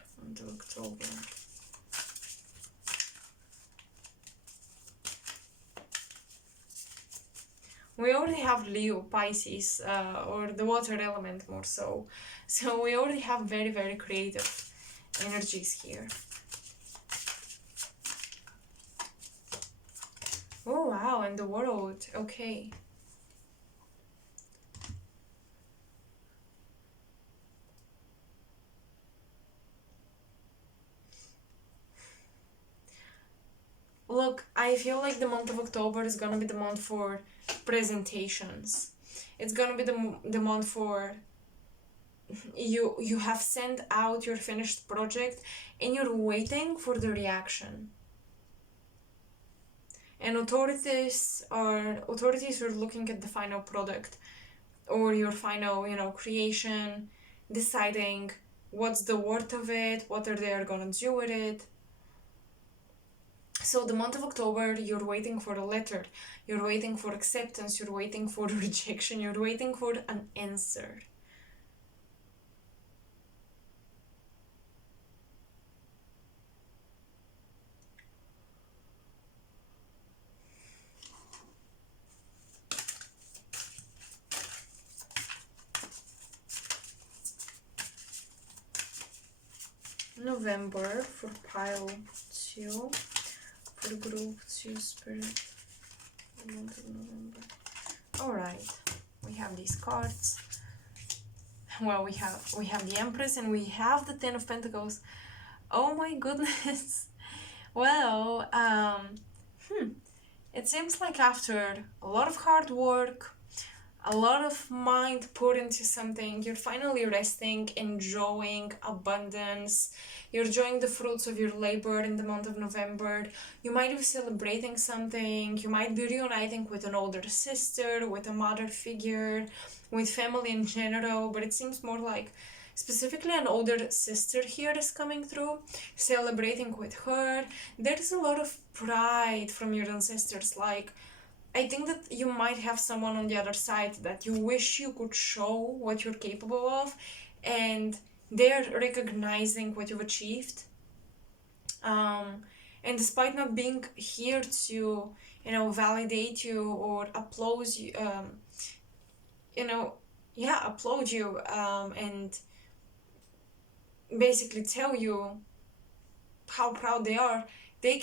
We already have Leo, Pisces, or the water element more so. So we already have very, very creative energies here. Oh wow, and the world, okay. Look, I feel like the month of October is gonna be the month for presentations. It's gonna be the month for you have sent out your finished project and you're waiting for the reaction. And authorities are looking at the final product or your final, creation, deciding what's the worth of it, what are they gonna do with it. So the month of October, you're waiting for a letter, you're waiting for acceptance, you're waiting for rejection, you're waiting for an answer. November for pile 2, for group 2 spirit, the month of November. Alright, we have these cards. Well, we have the Empress and we have the Ten of Pentacles. Oh my goodness. Well, it seems like after a lot of hard work, a lot of mind put into something, you're finally resting, enjoying abundance, you're enjoying the fruits of your labor in the month of November. You might be celebrating something, you might be reuniting with an older sister, with a mother figure, with family in general, but it seems more like specifically an older sister here is coming through, celebrating with her. There's a lot of pride from your ancestors, like I think that you might have someone on the other side that you wish you could show what you're capable of, and they're recognizing what you've achieved. And despite not being here to, validate you or applaud you, applaud you, and basically tell you how proud they are, they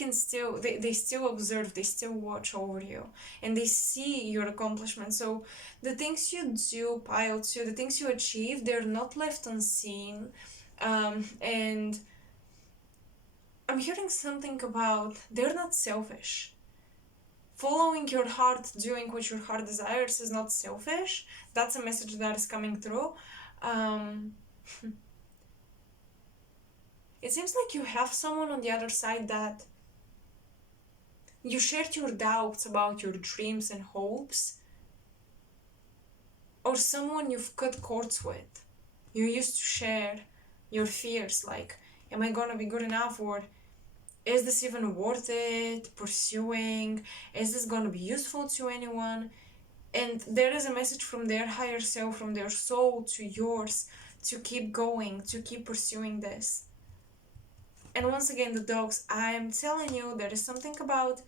still observe, they still watch over you, and they see your accomplishments. So the things you do, pile two, the things you achieve, they're not left unseen. And I'm hearing something about they're not selfish. Following your heart, doing what your heart desires is not selfish. That's a message that is coming through. It seems like you have someone on the other side that you shared your doubts about your dreams and hopes, or someone you've cut cords with. You used to share your fears, like, am I gonna be good enough, or is this even worth it pursuing? Is this gonna be useful to anyone? And there is a message from their higher self, from their soul to yours, to keep going, to keep pursuing this. And once again, the dogs, I'm telling you, there is something about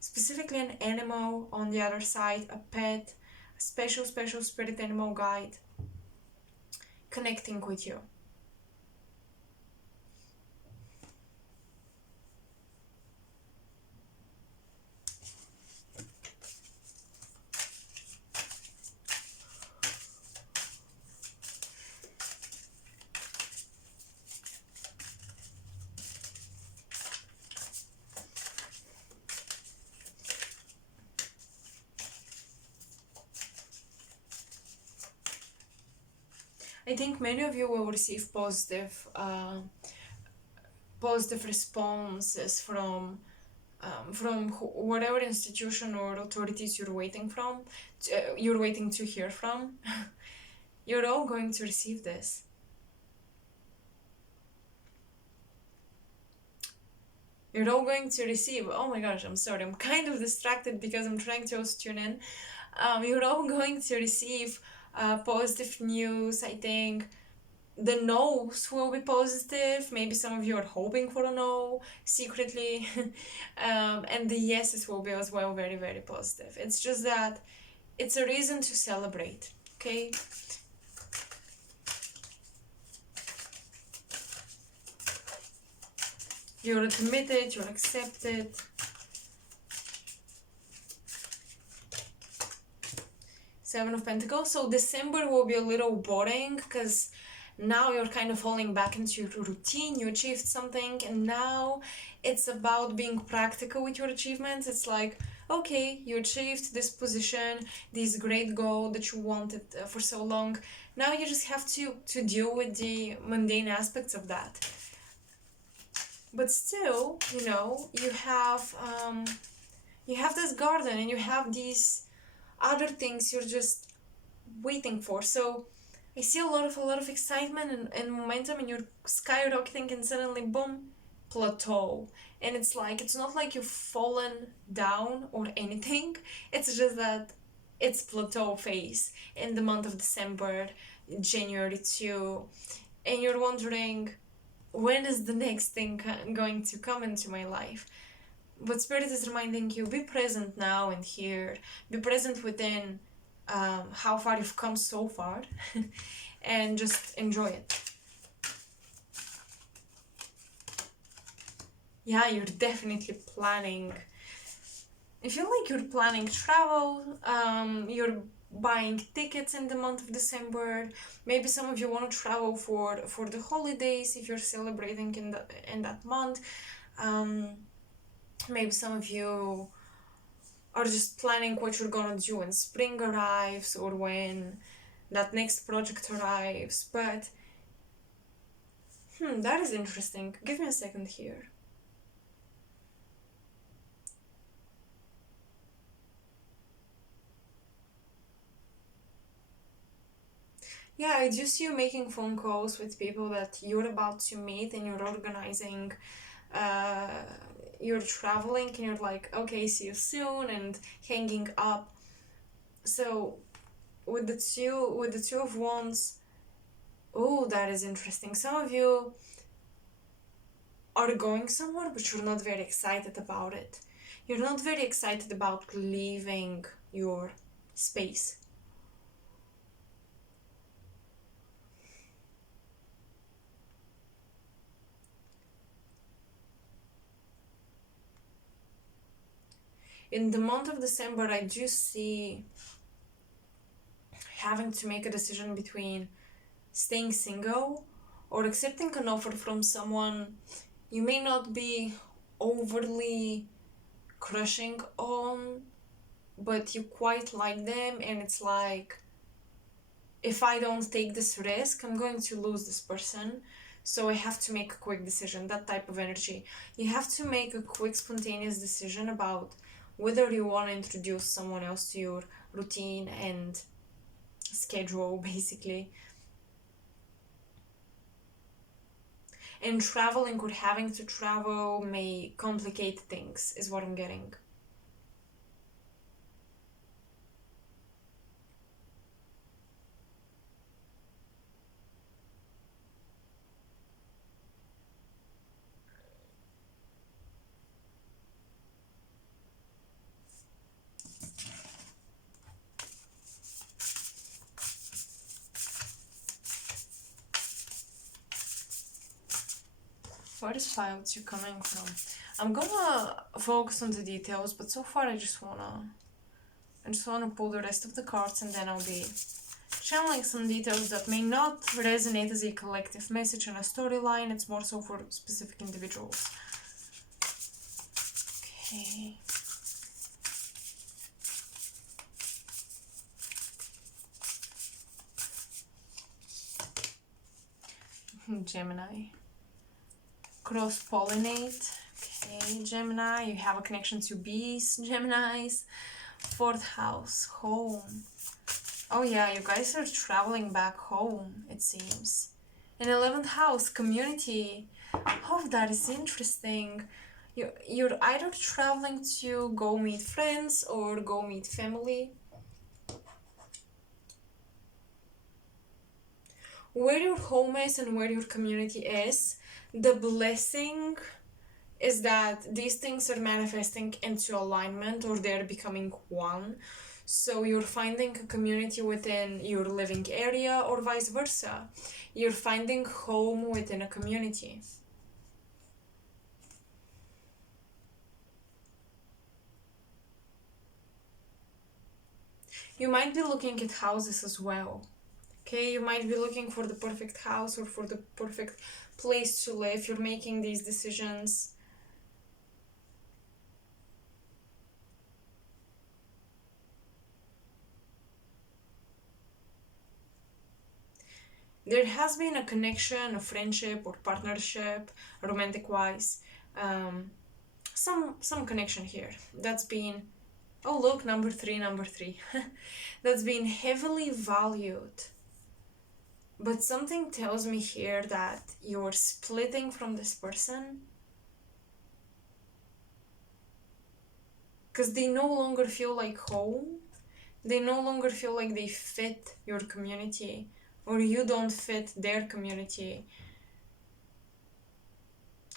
specifically an animal on the other side, a pet, a special spirit animal guide connecting with you. I think many of you will receive positive responses from whatever institution or authorities you're waiting to hear from. You're all going to receive this. You're all going to receive. Oh my gosh, I'm sorry, I'm kind of distracted because I'm trying to also tune in. You're all going to receive positive news. I think the no's will be positive. Maybe some of you are hoping for a no secretly. And the yeses will be as well very, very positive. It's just that it's a reason to celebrate, okay? You're admitted, you're accepted. Seven of Pentacles. So December will be a little boring because now you're kind of falling back into your routine. You achieved something and now it's about being practical with your achievements. It's like, okay, you achieved this position, this great goal that you wanted for so long. Now you just have to deal with the mundane aspects of that. But still, you have You have this garden and you have these other things you're just waiting for. So I see a lot of excitement and momentum, and you're skyrocketing, and suddenly boom, plateau. And it's like, it's not like you've fallen down or anything. It's just that it's plateau phase in the month of December, January too, and you're wondering, when is the next thing going to come into my life? But Spirit is reminding you, be present now and here. Be present within how far you've come so far and just enjoy it. Yeah, you're definitely planning. I feel like you're planning travel, you're buying tickets in the month of December. Maybe some of you want to travel for the holidays if you're celebrating in that month. Maybe some of you are just planning what you're gonna do when spring arrives or when that next project arrives. But that is interesting. Give me a second here. Yeah, I do see you making phone calls with people that you're about to meet, and you're organizing, uh, you're traveling, and you're like, okay, see you soon, and hanging up. So with the two of wands, oh, that is interesting. Some of you are going somewhere, but you're not very excited about it. You're not very excited about leaving your space. In the month of December, I do see having to make a decision between staying single or accepting an offer from someone you may not be overly crushing on, but you quite like them, and it's like, if I don't take this risk, I'm going to lose this person. So I have to make a quick decision, that type of energy. You have to make a quick, spontaneous decision about whether you want to introduce someone else to your routine and schedule, basically. And traveling or having to travel may complicate things, is what I'm getting. Where is clouds you coming from? I'm gonna focus on the details, but so far I just wanna pull the rest of the cards, and then I'll be channeling some details that may not resonate as a collective message in a storyline. It's more so for specific individuals. Okay. Gemini. Cross-pollinate. Okay, Gemini. You have a connection to bees, Geminis. Fourth house, home. Oh yeah, you guys are traveling back home, it seems. In 11th house, community. Oh, that is interesting. You're either traveling to go meet friends or go meet family. Where your home is and where your community is, the blessing is that these things are manifesting into alignment, or they're becoming one. So you're finding a community within your living area, or vice versa. You're finding home within a community. You might be looking at houses as well. Okay, you might be looking for the perfect house or for the perfect place to live. You're making these decisions. There has been a connection, a friendship or partnership, romantic wise, some connection here that's been, oh look, number three that's been heavily valued. But something tells me here that you're splitting from this person because they no longer feel like home. They no longer feel like they fit your community, or you don't fit their community.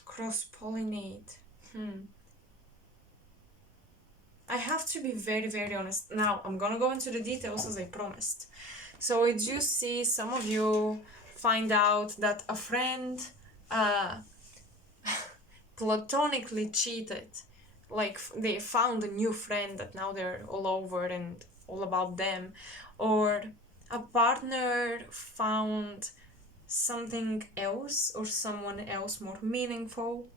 Cross-pollinate. I have to be very, very honest. Now, I'm gonna go into the details as I promised. So I do see some of you find out that a friend platonically cheated. Like they found a new friend that now they're all over and all about them. Or a partner found something else or someone else more meaningful.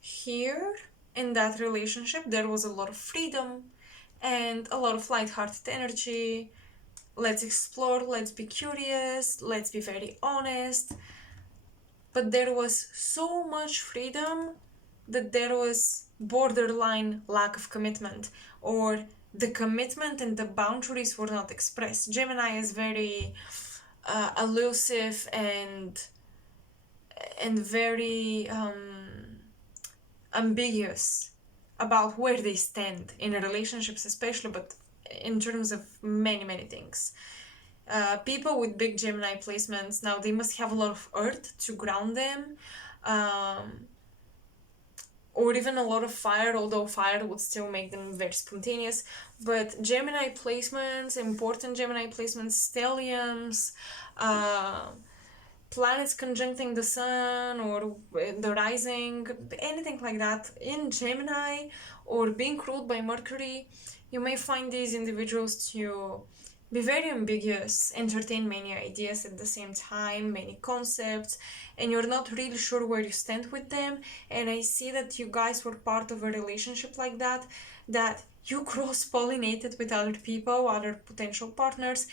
Here in that relationship, there was a lot of freedom and a lot of light-hearted energy. Let's explore, let's be curious, let's be very honest. But there was so much freedom that there was borderline lack of commitment, or the commitment and the boundaries were not expressed. Gemini is very elusive and very ambiguous about where they stand in relationships, especially, but in terms of many things. People with big Gemini placements, now they must have a lot of earth to ground them, or even a lot of fire, although fire would still make them very spontaneous. But Gemini placements, important Gemini placements, stelliums, planets conjuncting the sun or the rising, anything like that in Gemini, or being ruled by Mercury, you may find these individuals to be very ambiguous, entertain many ideas at the same time, many concepts, and you're not really sure where you stand with them. And I see that you guys were part of a relationship like that, that you cross-pollinated with other people, other potential partners,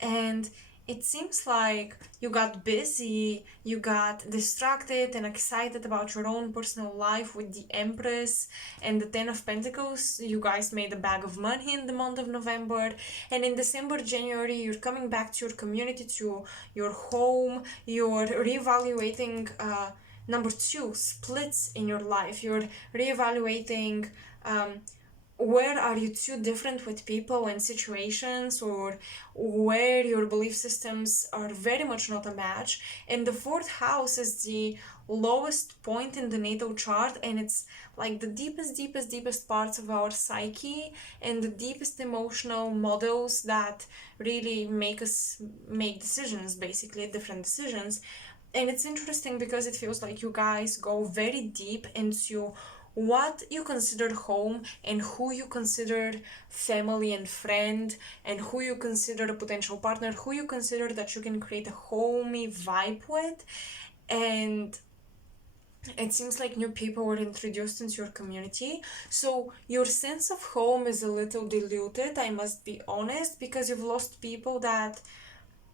and it seems like you got busy, you got distracted and excited about your own personal life with the Empress and the Ten of Pentacles. You guys made a bag of money in the month of November, and in December, January, you're coming back to your community, to your home, you're reevaluating number two, splits in your life. You're reevaluating where are you too different with people and situations, or where your belief systems are very much not a match. And the fourth house is the lowest point in the natal chart, and it's like the deepest parts of our psyche and the deepest emotional models that really make us make decisions, basically different decisions. And it's interesting because it feels like you guys go very deep into what you consider home and who you consider family and friend, and who you consider a potential partner, who you consider that you can create a homey vibe with. And it seems like new people were introduced into your community, so your sense of home is a little diluted, I must be honest, because you've lost people that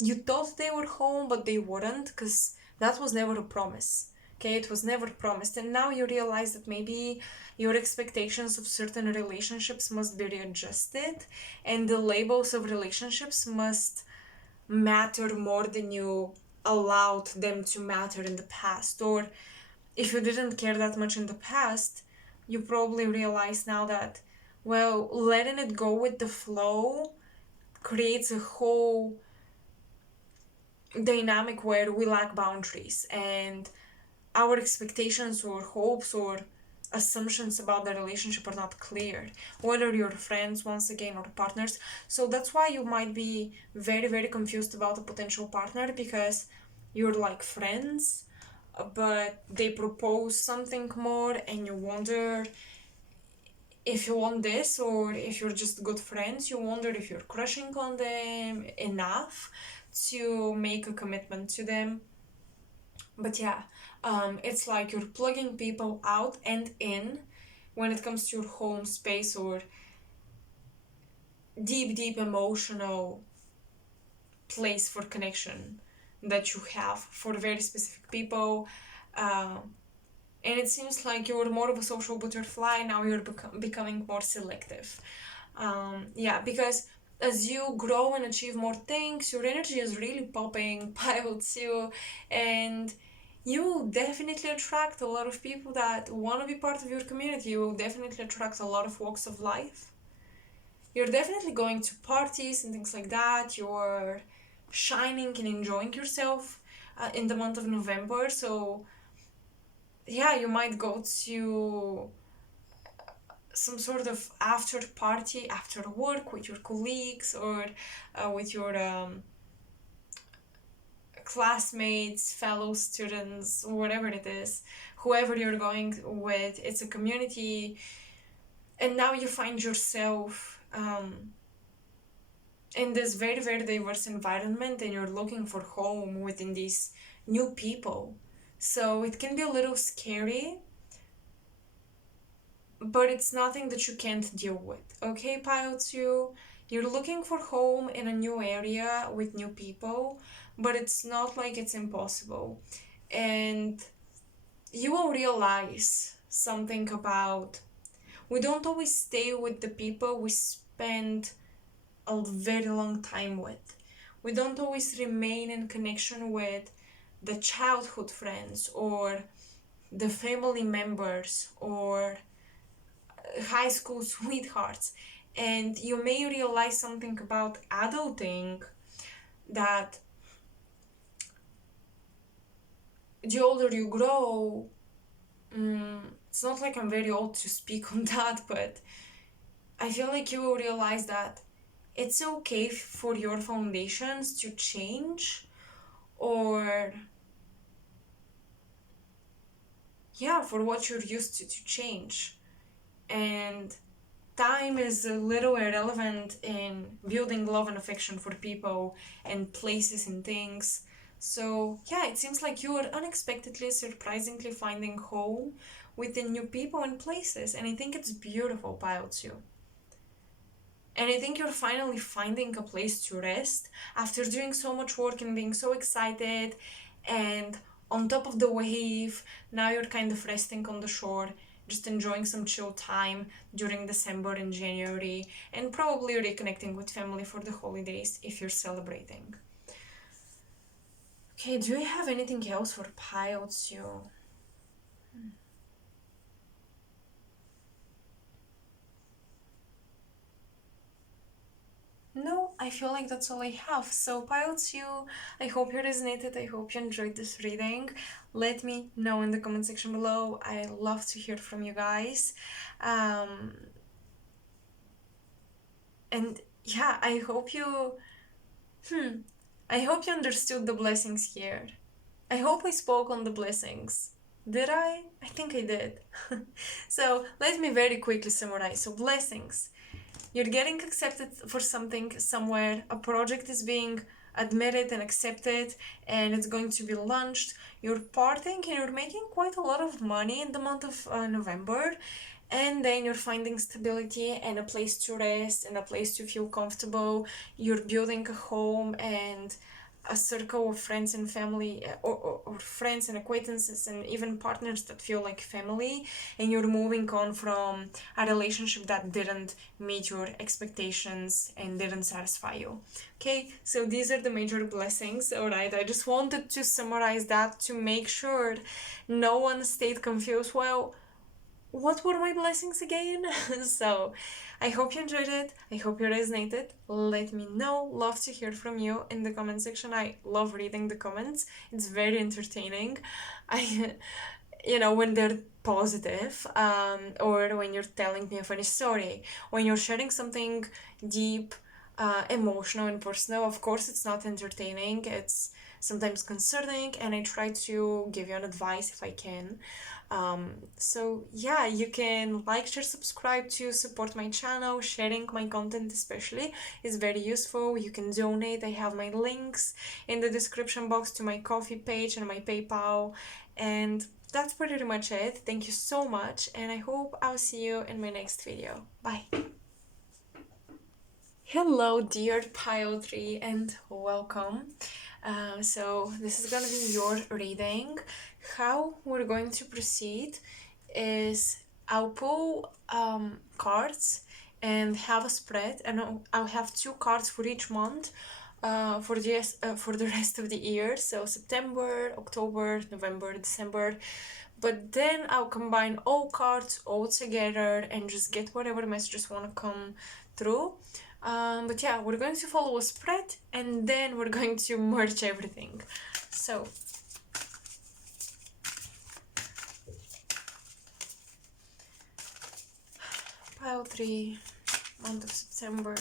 you thought they were home but they weren't, because that was never a promise. Okay, it was never promised, and now you realize that maybe your expectations of certain relationships must be readjusted, and the labels of relationships must matter more than you allowed them to matter in the past. Or if you didn't care that much in the past, you probably realize now that, well, letting it go with the flow creates a whole dynamic where we lack boundaries, and our expectations or hopes or assumptions about the relationship are not clear, whether you're friends once again or partners. So that's why you might be very confused about a potential partner, because you're like friends, but they propose something more and you wonder if you want this, or if you're just good friends, you wonder if you're crushing on them enough to make a commitment to them. But yeah, it's like you're plugging people out and in when it comes to your home space or deep emotional place for connection that you have for very specific people. Uh, and it seems like you were more of a social butterfly, now you're becoming more selective. Yeah, because as you grow and achieve more things, your energy is really popping, piles you, and you will definitely attract a lot of people that want to be part of your community. You will definitely attract a lot of walks of life. You're definitely going to parties and things like that. You're shining and enjoying yourself in the month of November. So, yeah, you might go to some sort of after party after work with your colleagues or with your classmates, fellow students, whatever it is, whoever you're going with. It's a community, and now you find yourself in this very, very diverse environment, and you're looking for home within these new people. So it can be a little scary, but it's nothing that you can't deal with. Okay, pilots, you're looking for home in a new area with new people, but it's not like it's impossible. And you will realize something about we don't always stay with the people we spend a very long time with. We don't always remain in connection with the childhood friends or the family members or high school sweethearts. And you may realize something about adulting, that the older you grow, it's not like I'm very old to speak on that, but I feel like you will realize that it's okay for your foundations to change, or yeah, for what you're used to change. And time is a little irrelevant in building love and affection for people and places and things. So yeah, it seems like you are unexpectedly, surprisingly finding home within new people and places, and I think it's beautiful, Pile 2. And I think you're finally finding a place to rest after doing so much work and being so excited and on top of the wave. Now you're kind of resting on the shore, just enjoying some chill time during December and January, and probably reconnecting with family for the holidays if you're celebrating. Okay, do you have anything else for Pile 2? No, I feel like that's all I have. So, pilots, I hope you resonated. I hope you enjoyed this reading. Let me know in the comment section below. I love to hear from you guys. Um, and yeah, I hope you understood the blessings here. I hope I spoke on the blessings. Did I? I think I did. So, let me very quickly summarize. So, blessings. You're getting accepted for something somewhere, a project is being admitted and accepted, and it's going to be launched. You're partying and you're making quite a lot of money in the month of November, and then you're finding stability and a place to rest and a place to feel comfortable. You're building a home and a circle of friends and family, or friends and acquaintances and even partners that feel like family, and you're moving on from a relationship that didn't meet your expectations and didn't satisfy you. Okay, so these are the major blessings. All right, I just wanted to summarize that to make sure no one stayed confused. Well, what were my blessings again? So I hope you enjoyed it. I hope you resonated. Let me know. Love to hear from you in the comment section. I love reading the comments. It's very entertaining. I when they're positive, or when you're telling me a funny story, when you're sharing something deep, emotional and personal. Of course it's not entertaining, it's sometimes concerning, and I try to give you an advice if I can. So yeah, you can like, share, subscribe to support my channel. Sharing my content especially is very useful. You can donate. I have my links in the description box to my Ko-fi page and my PayPal. And that's pretty much it. Thank you so much, and I hope I'll see you in my next video. Bye. Hello, dear Pile 3, and welcome. So this is gonna be your reading. How we're going to proceed is I'll pull cards and have a spread, and I'll have two cards for each month for the rest of the year. So September, October, November, December. But then I'll combine all cards all together and just get whatever messages want to come through. But yeah, we're going to follow a spread and then we're going to merge everything. So pile 3, month of September.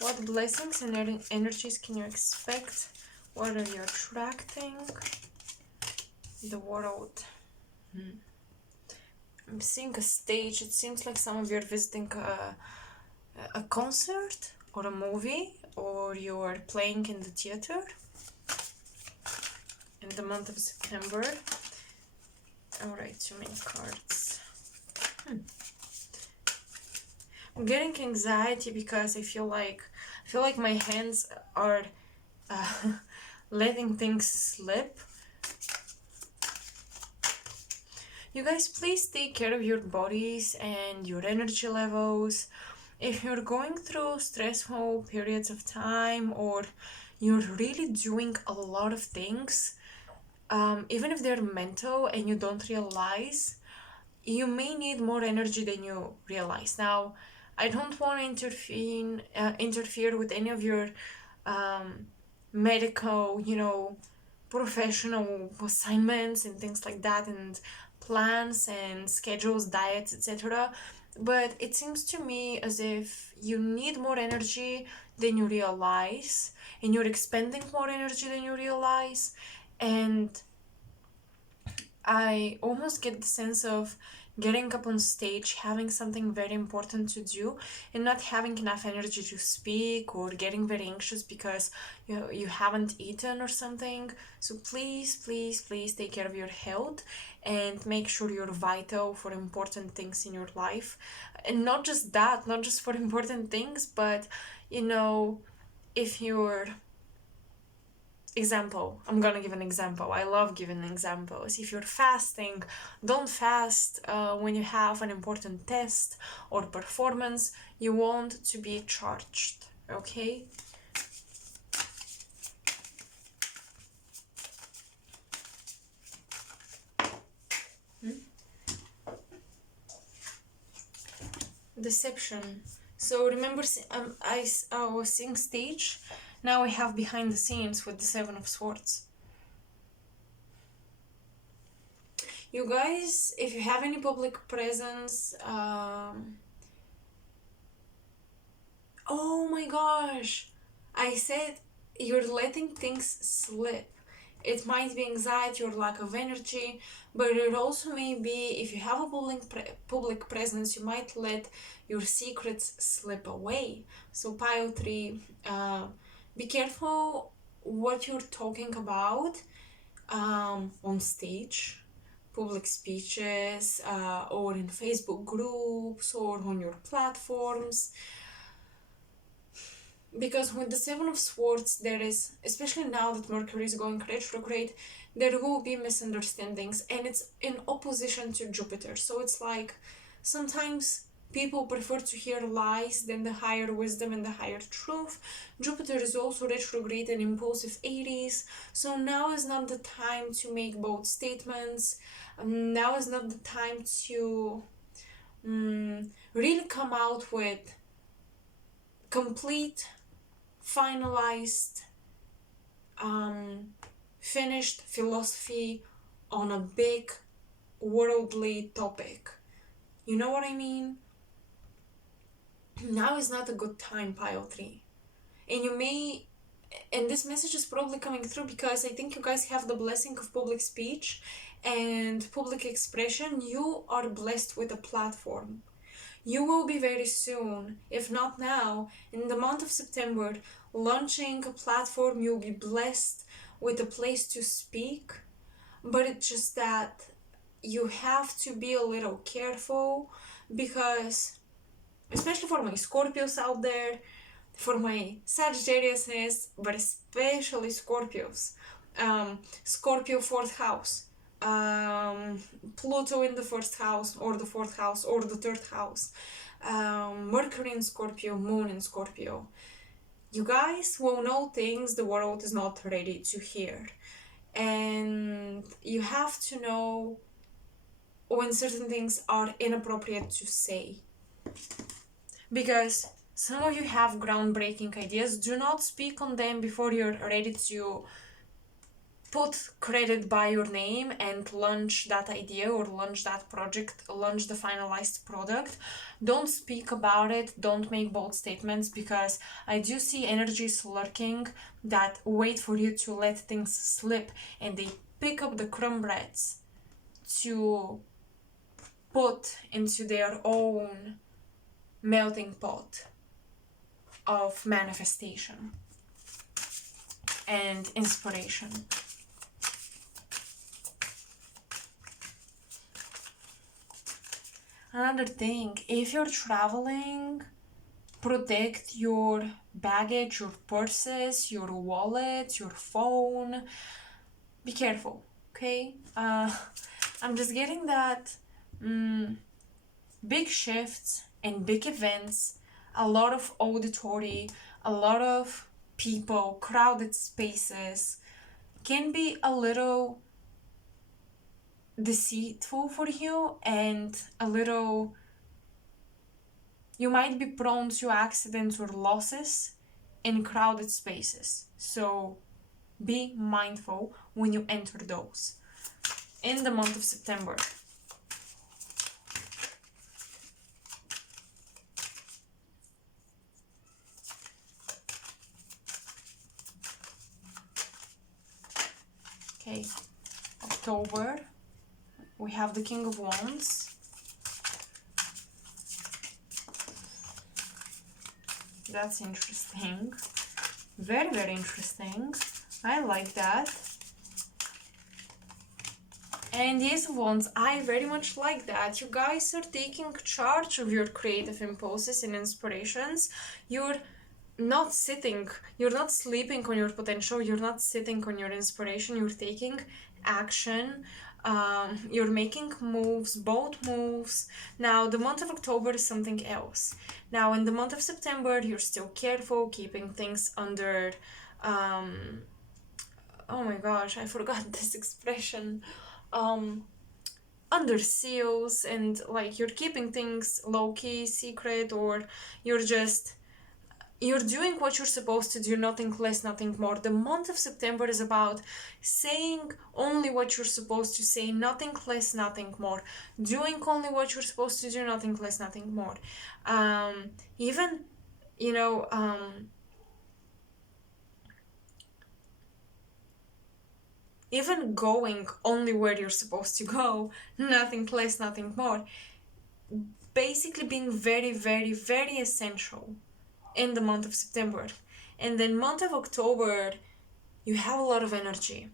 What blessings and energies can you expect? What are you attracting? The world. I'm seeing a stage. It seems like some of you are visiting a concert or a movie, or you're playing in the theater in the month of September. Alright, too many cards. I'm getting anxiety because I feel like my hands are letting things slip. You guys, please take care of your bodies and your energy levels. If you're going through stressful periods of time, or you're really doing a lot of things, even if they're mental and you don't realize, you may need more energy than you realize. Now, I don't want to interfere with any of your medical, professional assignments and things like that, and plans and schedules, diets, etc. But it seems to me as if you need more energy than you realize, and you're expending more energy than you realize. And I almost get the sense of getting up on stage, having something very important to do, and not having enough energy to speak, or getting very anxious because you haven't eaten or something. So please, please, please take care of your health and make sure you're vital for important things in your life. And not just that, not just for important things, but if you're example, I'm gonna give an example. I love giving examples. If you're fasting, don't fast when you have an important test or performance. You want to be charged, okay? Deception. So remember, I was seeing stage. Now we have behind the scenes with the Seven of Swords. You guys, if you have any public presence, oh my gosh, I said you're letting things slip. It might be anxiety or lack of energy, but it also may be, if you have a public presence, you might let your secrets slip away. So pile 3, be careful what you're talking about on stage, public speeches, or in Facebook groups, or on your platforms. Because with the Seven of Swords, there is, especially now that Mercury is going retrograde, there will be misunderstandings, and it's in opposition to Jupiter. So it's like sometimes people prefer to hear lies than the higher wisdom and the higher truth. Jupiter is also retrograde and impulsive Aries, so now is not the time to make bold statements. Now is not the time to really come out with complete, finalized, finished philosophy on a big worldly topic. You know what I mean? Now is not a good time, pile 3. And this message is probably coming through because I think you guys have the blessing of public speech and public expression. You are blessed with a platform. You will be very soon, if not now, in the month of September, launching a platform. You'll be blessed with a place to speak, but it's just that you have to be a little careful, because, especially for my Scorpios out there, for my Sagittariuses, but especially Scorpios. Scorpio fourth house, Pluto in the first house, or the fourth house, or the third house, Mercury in Scorpio, Moon in Scorpio. You guys will know things the world is not ready to hear. And you have to know when certain things are inappropriate to say. Because some of you have groundbreaking ideas. Do not speak on them before you're ready to put credit by your name and launch that idea or launch that project, launch the finalized product. Don't speak about it, don't make bold statements, because I do see energies lurking that wait for you to let things slip, and they pick up the crumbs to put into their own melting pot of manifestation and inspiration. Another thing, if you're traveling, protect your baggage, your purses, your wallet, your phone. Be careful, okay? I'm just getting that big shifts and big events, a lot of auditory, a lot of people, crowded spaces can be a little deceitful for you, and a little, you might be prone to accidents or losses in crowded spaces. So be mindful when you enter those in the month of September. Okay, October, we have the King of Wands. That's interesting. Very, very interesting. I like that. And the Ace of Wands, I very much like that. You guys are taking charge of your creative impulses and inspirations. You're not sleeping on your potential, you're not sitting on your inspiration, you're taking action. You're making moves, bold moves. Now, the month of October is something else. Now, in the month of September, you're still careful, keeping things under, oh my gosh, I forgot this expression. Under seals, and like you're keeping things low-key, secret, or you're doing what you're supposed to do, nothing less, nothing more. The month of September is about saying only what you're supposed to say, nothing less, nothing more. Doing only what you're supposed to do, nothing less, nothing more. Even, even going only where you're supposed to go, nothing less, nothing more. Basically being very, very, very essential in the month of September. And then month of October, you have a lot of energy.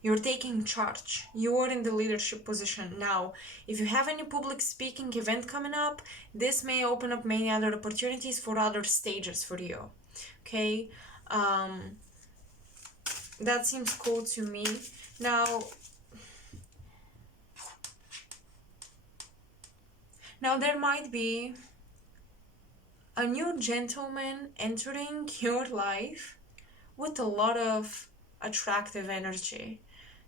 You're taking charge. You are in the leadership position. Now, if you have any public speaking event coming up, this may open up many other opportunities for other stages for you. Okay? That seems cool to me. Now there might be a new gentleman entering your life with a lot of attractive energy.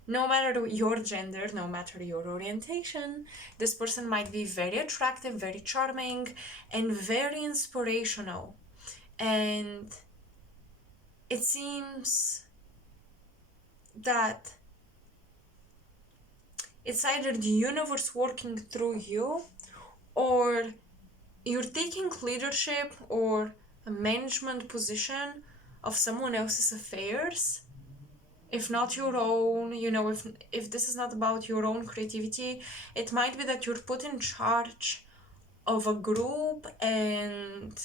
No matter your gender, no matter your orientation, this person might be very attractive, very charming, and very inspirational. And it seems that it's either the universe working through you, or you're taking leadership or a management position of someone else's affairs, if not your own. If this is not about your own creativity, it might be that you're put in charge of a group, and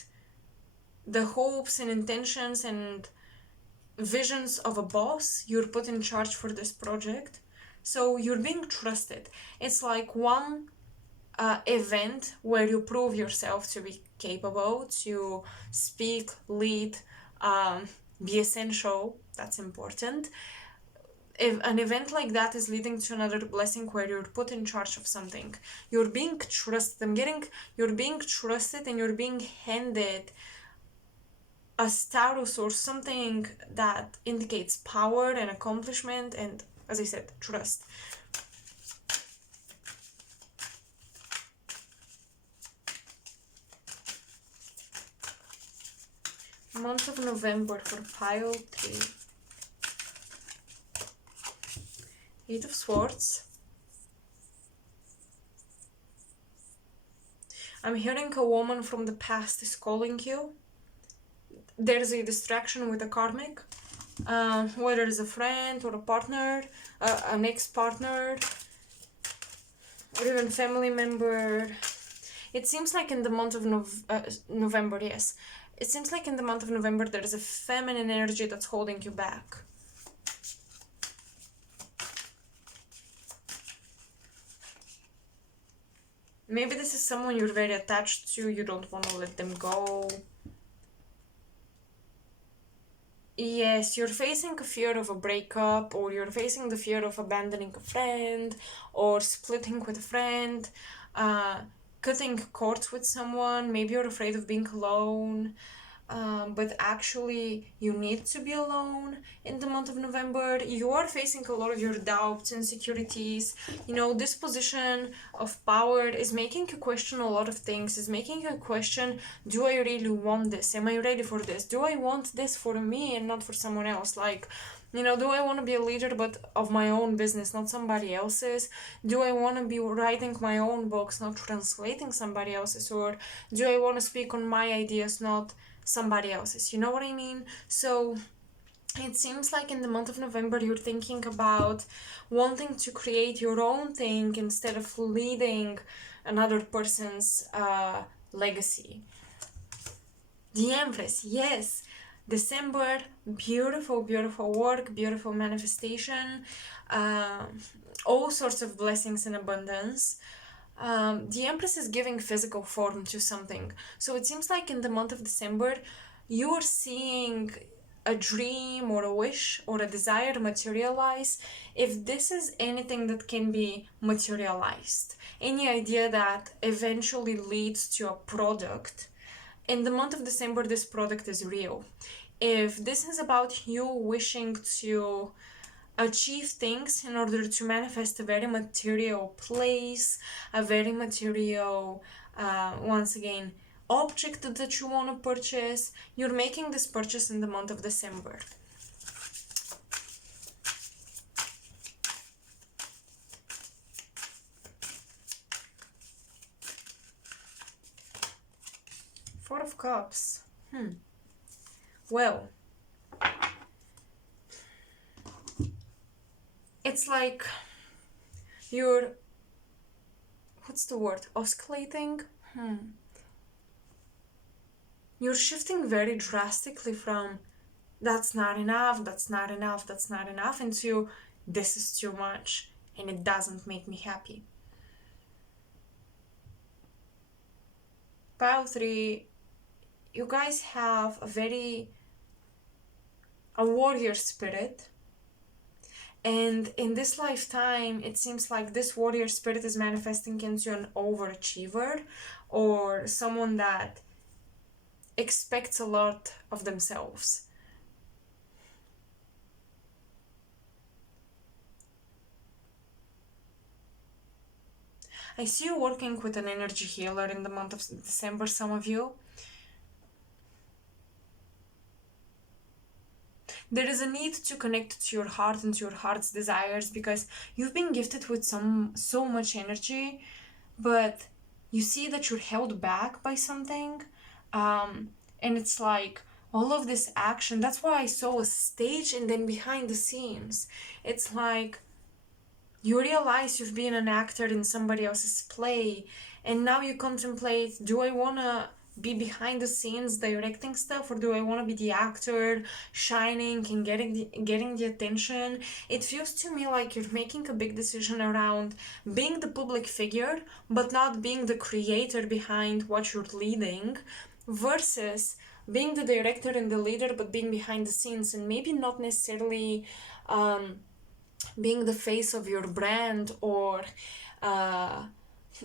the hopes and intentions and visions of a boss, you're put in charge for this project. So you're being trusted. It's like one event where you prove yourself to be capable, to speak, lead, be essential. That's important. If an event like that is leading to another blessing where you're put in charge of something, you're being trusted. You're being trusted and you're being handed a status or something that indicates power and accomplishment and, as I said, trust. Month of November for pile 3. 8 of Swords. I'm hearing a woman from the past is calling you. There's a distraction with a karmic, whether it's a friend or a partner, an ex-partner, or even family member. It seems like in the month of November, yes. It seems like in the month of November there is a feminine energy that's holding you back. Maybe this is someone you're very attached to, you don't want to let them go. Yes, you're facing a fear of a breakup, or you're facing the fear of abandoning a friend, or splitting with a friend, cutting cords with someone. Maybe you're afraid of being alone. But actually you need to be alone in the month of November. You are facing a lot of your doubts, insecurities. This position of power is making you question a lot of things, is making you question, do I really want this? Am I ready for this? Do I want this for me and not for someone else? Do I want to be a leader but of my own business, not somebody else's? Do I want to be writing my own books, not translating somebody else's? Or do I want to speak on my ideas, not somebody else's? You know what I mean? So it seems like in the month of November you're thinking about wanting to create your own thing instead of leading another person's legacy. The Empress, yes. December, beautiful, beautiful work, beautiful manifestation, all sorts of blessings and abundance. The Empress is giving physical form to something. So it seems like in the month of December, you're seeing a dream or a wish or a desire materialize. If this is anything that can be materialized, any idea that eventually leads to a product, in the month of December, this product is real. If this is about you wishing to achieve things in order to manifest a very material place, a very material, once again, object that you want to purchase, you're making this purchase in the month of December. Four of Cups. Well, it's like you're, what's the word, oscillating? You're shifting very drastically from that's not enough, that's not enough, that's not enough, into this is too much and it doesn't make me happy. Pile 3, you guys have a warrior spirit. And in this lifetime, it seems like this warrior spirit is manifesting into an overachiever or someone that expects a lot of themselves. I see you working with an energy healer in the month of December, some of you. There is a need to connect to your heart and to your heart's desires because you've been gifted with so much energy, but you see that you're held back by something. And it's like all of this action. That's why I saw a stage and then behind the scenes. It's like you realize you've been an actor in somebody else's play, and now you contemplate, do I want to be behind the scenes directing stuff, or do I want to be the actor shining and getting the attention? It feels to me like you're making a big decision around being the public figure but not being the creator behind what you're leading, versus being the director and the leader but being behind the scenes, and maybe not necessarily being the face of your brand, or uh,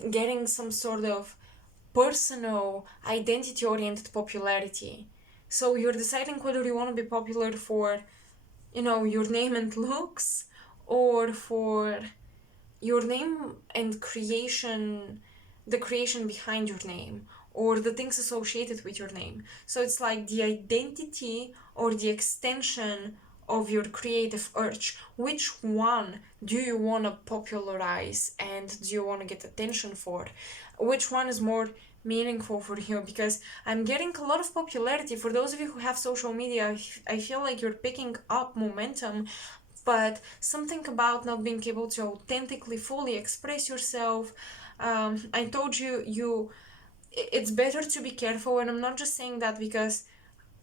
getting some sort of personal identity oriented popularity. So you're deciding whether you want to be popular for, your name and looks, or for your name and creation, the creation behind your name, or the things associated with your name. So it's like the identity or the extension of your creative urge. Which one do you want to popularize and do you want to get attention for? Which one is more meaningful for you? Because I'm getting a lot of popularity. For those of you who have social media, I feel like you're picking up momentum, but something about not being able to authentically fully express yourself. I told you it's better to be careful, and I'm not just saying that because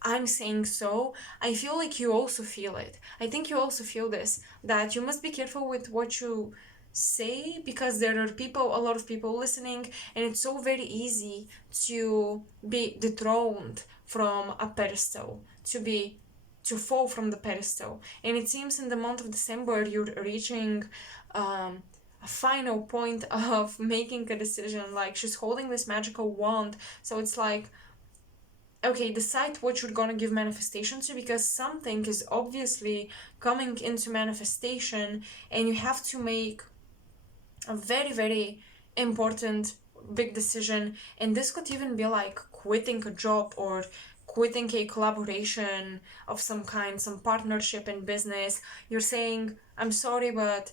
I'm saying so. I feel like you also feel it. I think you also feel this, that you must be careful with what you say, because there are a lot of people listening, and it's so very easy to be dethroned from a pedestal, to fall from the pedestal. And it seems in the month of December you're reaching a final point of making a decision. Like, she's holding this magical wand, so it's like, okay, decide what you're gonna give manifestation to, because something is obviously coming into manifestation, and you have to make a very, very important big decision. And this could even be like quitting a job, or quitting a collaboration of some kind, some partnership in business. You're saying, I'm sorry, but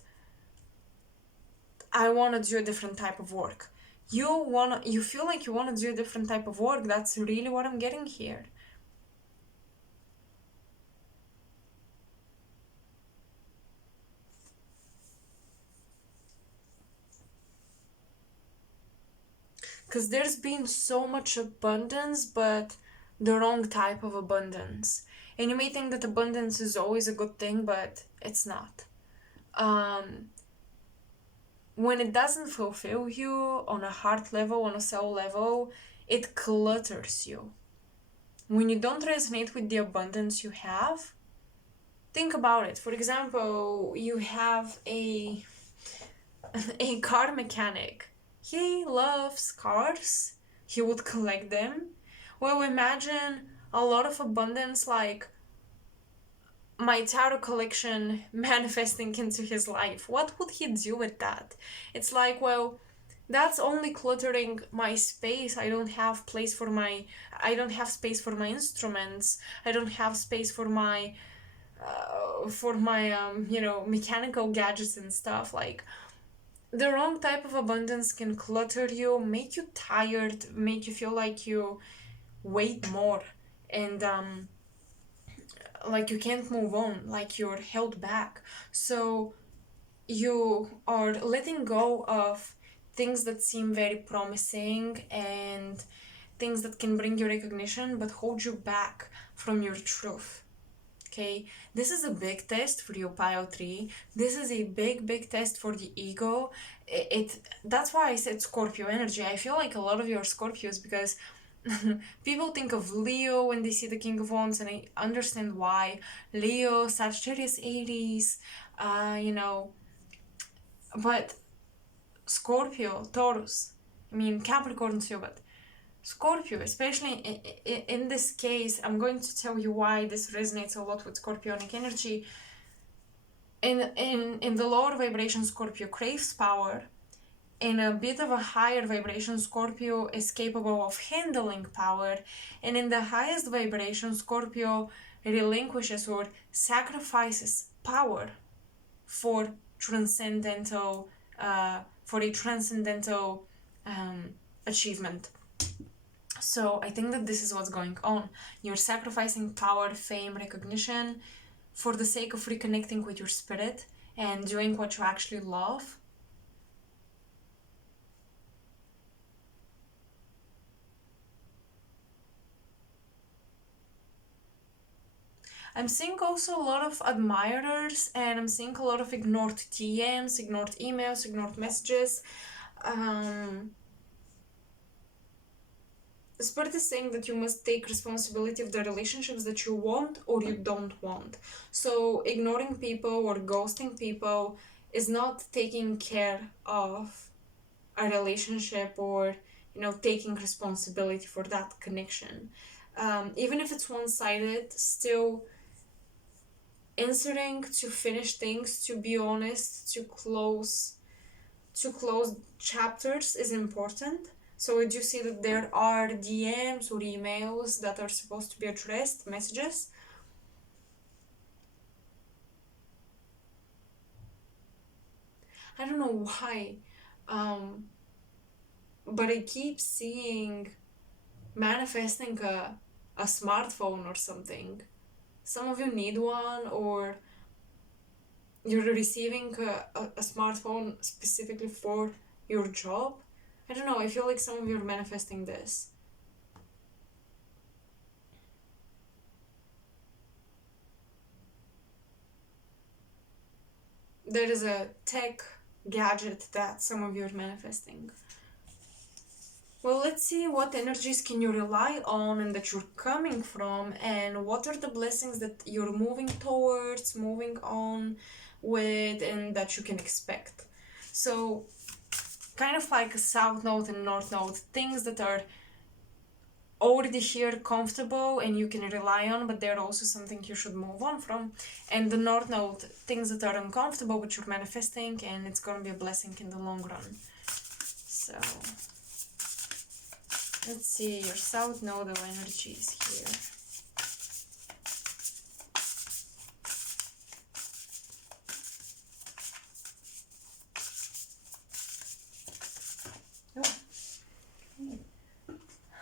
I want to do a different type of work. You feel like you want to do a different type of work. That's really what I'm getting here. Because there's been so much abundance, but the wrong type of abundance. And you may think that abundance is always a good thing, but it's not. When it doesn't fulfill you on a heart level, on a soul level, it clutters you. When you don't resonate with the abundance you have, think about it. For example, you have a car mechanic. He loves cars. He would collect them. Well, imagine a lot of abundance, like my tarot collection manifesting into his life. What would he do with that? It's like, well, that's only cluttering my space. I don't have space for my instruments. I don't have space for my mechanical gadgets and stuff. Like, the wrong type of abundance can clutter you, make you tired, make you feel like you wait more, and like you can't move on, like you're held back. So you are letting go of things that seem very promising, and things that can bring you recognition but hold you back from your truth. Okay, this is a big test for your pile 3. This is a big test for the ego. That's why I said Scorpio energy. I feel like a lot of you are Scorpios, because people think of Leo when they see the King of Wands, and I understand why. Leo, Sagittarius, Aries, but Scorpio, Taurus, I mean Capricorn too, but Scorpio, especially in this case, I'm going to tell you why this resonates a lot with Scorpionic energy. In the lower vibration, Scorpio craves power. In a bit of a higher vibration, Scorpio is capable of handling power. And in the highest vibration, Scorpio relinquishes or sacrifices power for transcendental, for a transcendental achievement. So I think that this is what's going on. You're sacrificing power, fame, recognition for the sake of reconnecting with your spirit and doing what you actually love. I'm seeing also a lot of admirers, and I'm seeing a lot of ignored DMs, ignored emails, ignored messages. Spirit is saying that you must take responsibility of the relationships that you want or you don't want. So ignoring people or ghosting people is not taking care of a relationship, or taking responsibility for that connection. Even if it's one-sided, still answering to finish things, to be honest, to close chapters is important. So would you see that there are DMs or emails that are supposed to be addressed, messages? I don't know why, um, but I keep seeing manifesting a smartphone or something. Some of you need one, or you're receiving a smartphone specifically for your job. I don't know, I feel like some of you are manifesting this. There is a tech gadget that some of you are manifesting. Well, let's see what energies can you rely on and that you're coming from, and what are the blessings that you're moving towards, moving on with, and that you can expect. So, kind of like a south node and north node, things that are already here, comfortable, and you can rely on, but they're also something you should move on from. And the north node, things that are uncomfortable, but you're manifesting, and it's gonna be a blessing in the long run. So let's see your south nodal energies here.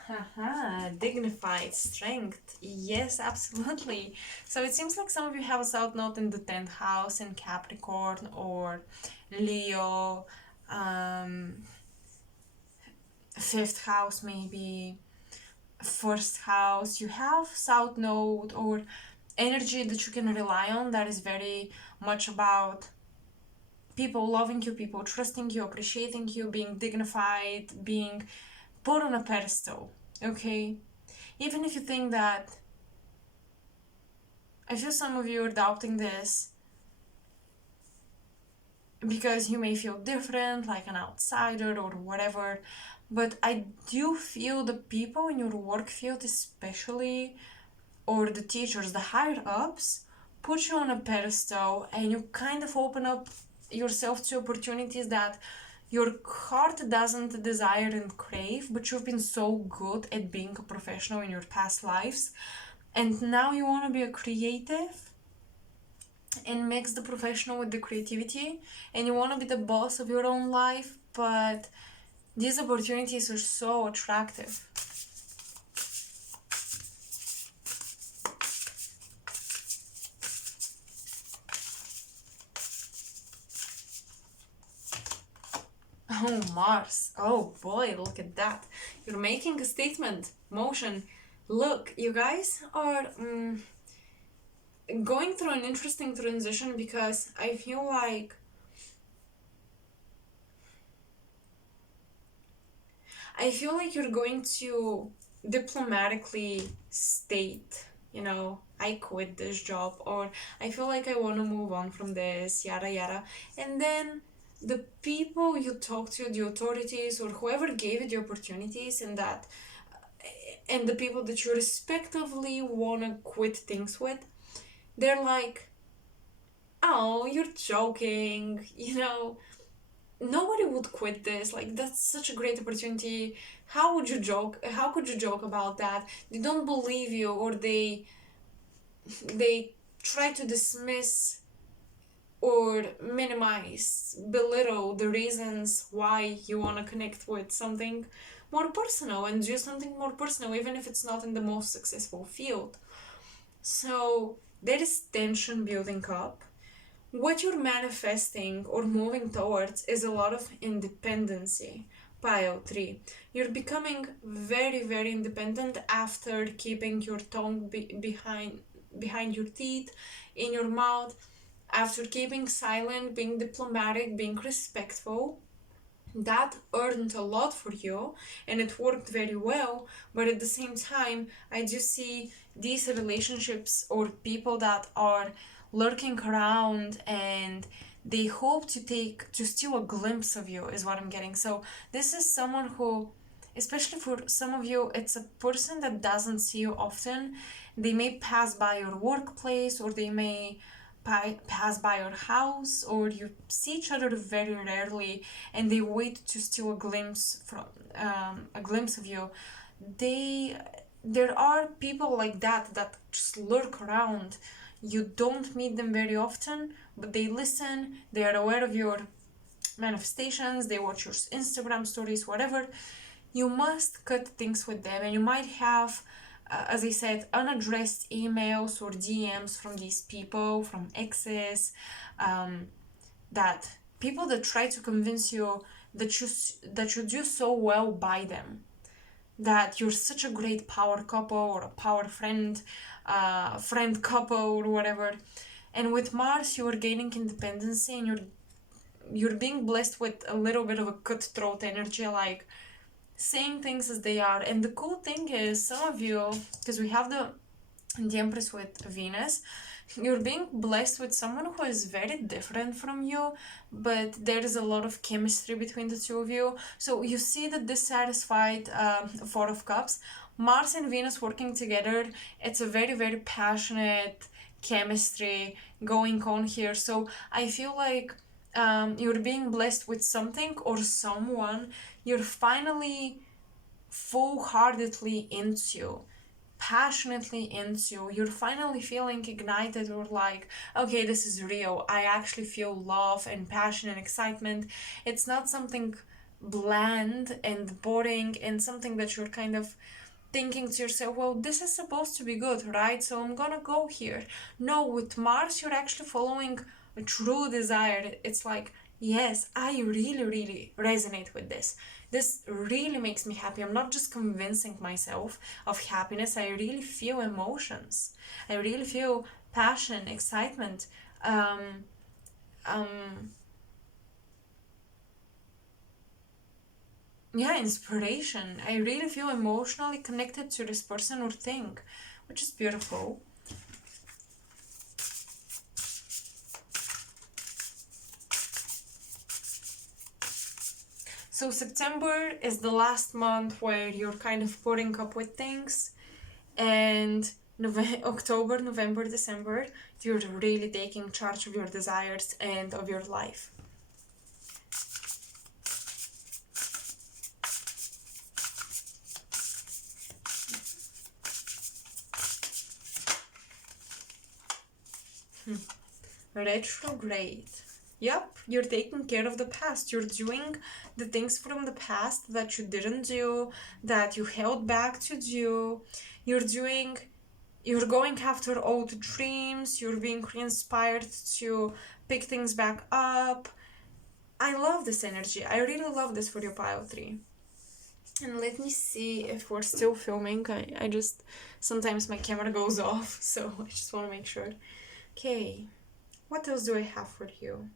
Haha, dignified strength. Yes, absolutely. So it seems like some of you have a south node in the 10th house in Capricorn or Leo, 5th house maybe, 1st house. You have south node or energy that you can rely on that is very much about people loving you, people trusting you, appreciating you, being dignified, being put on a pedestal. Okay, even if you think that, I feel some of you are doubting this because you may feel different, like an outsider or whatever, but I do feel the people in your work field especially, or the teachers, the higher ups, put you on a pedestal, and you kind of open up yourself to opportunities that your heart doesn't desire and crave, but you've been so good at being a professional in your past lives, and now you want to be a creative and mix the professional with the creativity, and you want to be the boss of your own life, but these opportunities are so attractive. Oh, Mars. Oh boy, look at that. You're making a statement. Motion. Look, you guys are going through an interesting transition, because I feel like you're going to diplomatically state, I quit this job, or I feel like I want to move on from this, yada yada. And then the people you talk to, the authorities or whoever gave you the opportunities, and the people that you respectively want to quit things with, they're like, oh, you're joking, nobody would quit this, like that's such a great opportunity. How would you joke, how could you joke about that? They don't believe you, or they try to dismiss or minimize, belittle the reasons why you want to connect with something more personal and do something more personal, even if it's not in the most successful field. So there is tension building up. What you're manifesting or moving towards is a lot of independency. Pile 3. You're becoming very, very independent after keeping your tongue behind, behind your teeth, in your mouth, after keeping silent, being diplomatic, being respectful. That earned a lot for you and it worked very well, but at the same time I do see these relationships or people that are lurking around and they hope to steal a glimpse of you is what I'm getting. So this is someone who, especially for some of you, it's a person that doesn't see you often. They may pass by your workplace or they may pass by your house, or you see each other very rarely and they wait to steal a glimpse of you. they there are people like that just lurk around. You don't meet them very often, but they listen, they are aware of your manifestations, they watch your Instagram stories, whatever. You must cut things with them, and you might have, as I said, unaddressed emails or DMs from these people, from exes, that people that try to convince you that you do so well by them, that you're such a great power couple or a power friend couple or whatever. And with Mars, you are gaining independence and you're being blessed with a little bit of a cutthroat energy, like saying things as they are. And the cool thing is, some of you, because we have the Empress with Venus, you're being blessed with someone who is very different from you, but there is a lot of chemistry between the two of you. So you see the dissatisfied Four of Cups, Mars and Venus working together. It's a very, very passionate chemistry going on here. So I feel like you're being blessed with something or someone you're finally full-heartedly into, passionately into. You're finally feeling ignited, or like, okay, this is real. I actually feel love and passion and excitement. It's not something bland and boring and something that you're kind of thinking to yourself, well, this is supposed to be good, right? So I'm gonna go here. No, with Mars, you're actually following a true desire. It's like, yes, I really, really resonate with this. This really makes me happy. I'm not just convincing myself of happiness. I really feel emotions. I really feel passion, excitement, um, um, yeah, inspiration. I really feel emotionally connected to this person or thing, which is beautiful. So September is the last month where you're kind of putting up with things, and October, November, December, you're really taking charge of your desires and of your life. Retrograde. Yep, you're taking care of the past. You're doing the things from the past that you didn't do, that you held back to do. You're going after old dreams. You're being re-inspired to pick things back up. I love this energy. I really love this for your pile 3. And let me see if we're still filming. I just, sometimes my camera goes off, so I just want to make sure. Okay, what else do I have for you?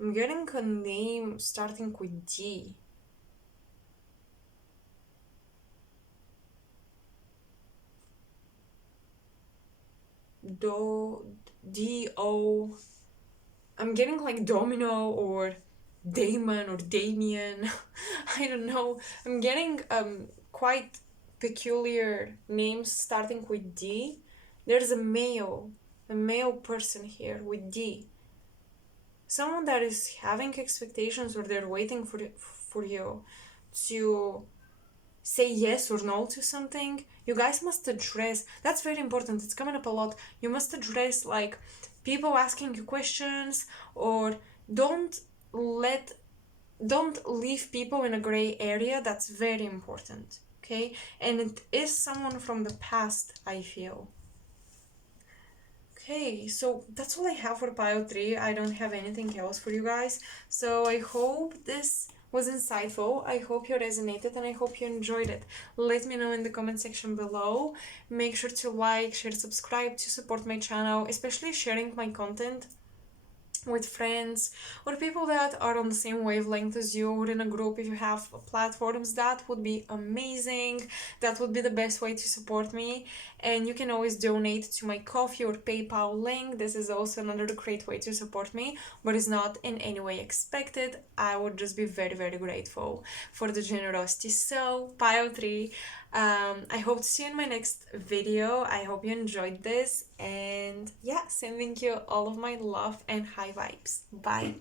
I'm getting a name starting with D. D-O. I'm getting like Domino or Damon or Damien. I don't know. I'm getting quite peculiar names starting with D. There's a male person here with D. Someone that is having expectations, or they're waiting for you to say yes or no to something. You guys must address, that's very important, it's coming up a lot. You must address like people asking you questions, or don't leave people in a gray area. That's very important. Okay, and it is someone from the past, I feel. Okay, so that's all I have for pile 3. I don't have anything else for you guys. So I hope this was insightful. I hope you resonated and I hope you enjoyed it. Let me know in the comment section below. Make sure to like, share, subscribe to support my channel, especially sharing my content with friends or people that are on the same wavelength as you, or in a group if you have platforms. That would be amazing. That would be the best way to support me. And you can always donate to my Coffee or PayPal link. This is also another great way to support me, but it's not in any way expected. I would just be very, very grateful for the generosity. So pile 3, I hope to see you in my next video. I hope you enjoyed this, and yeah, sending you all of my love and high vibes. Bye.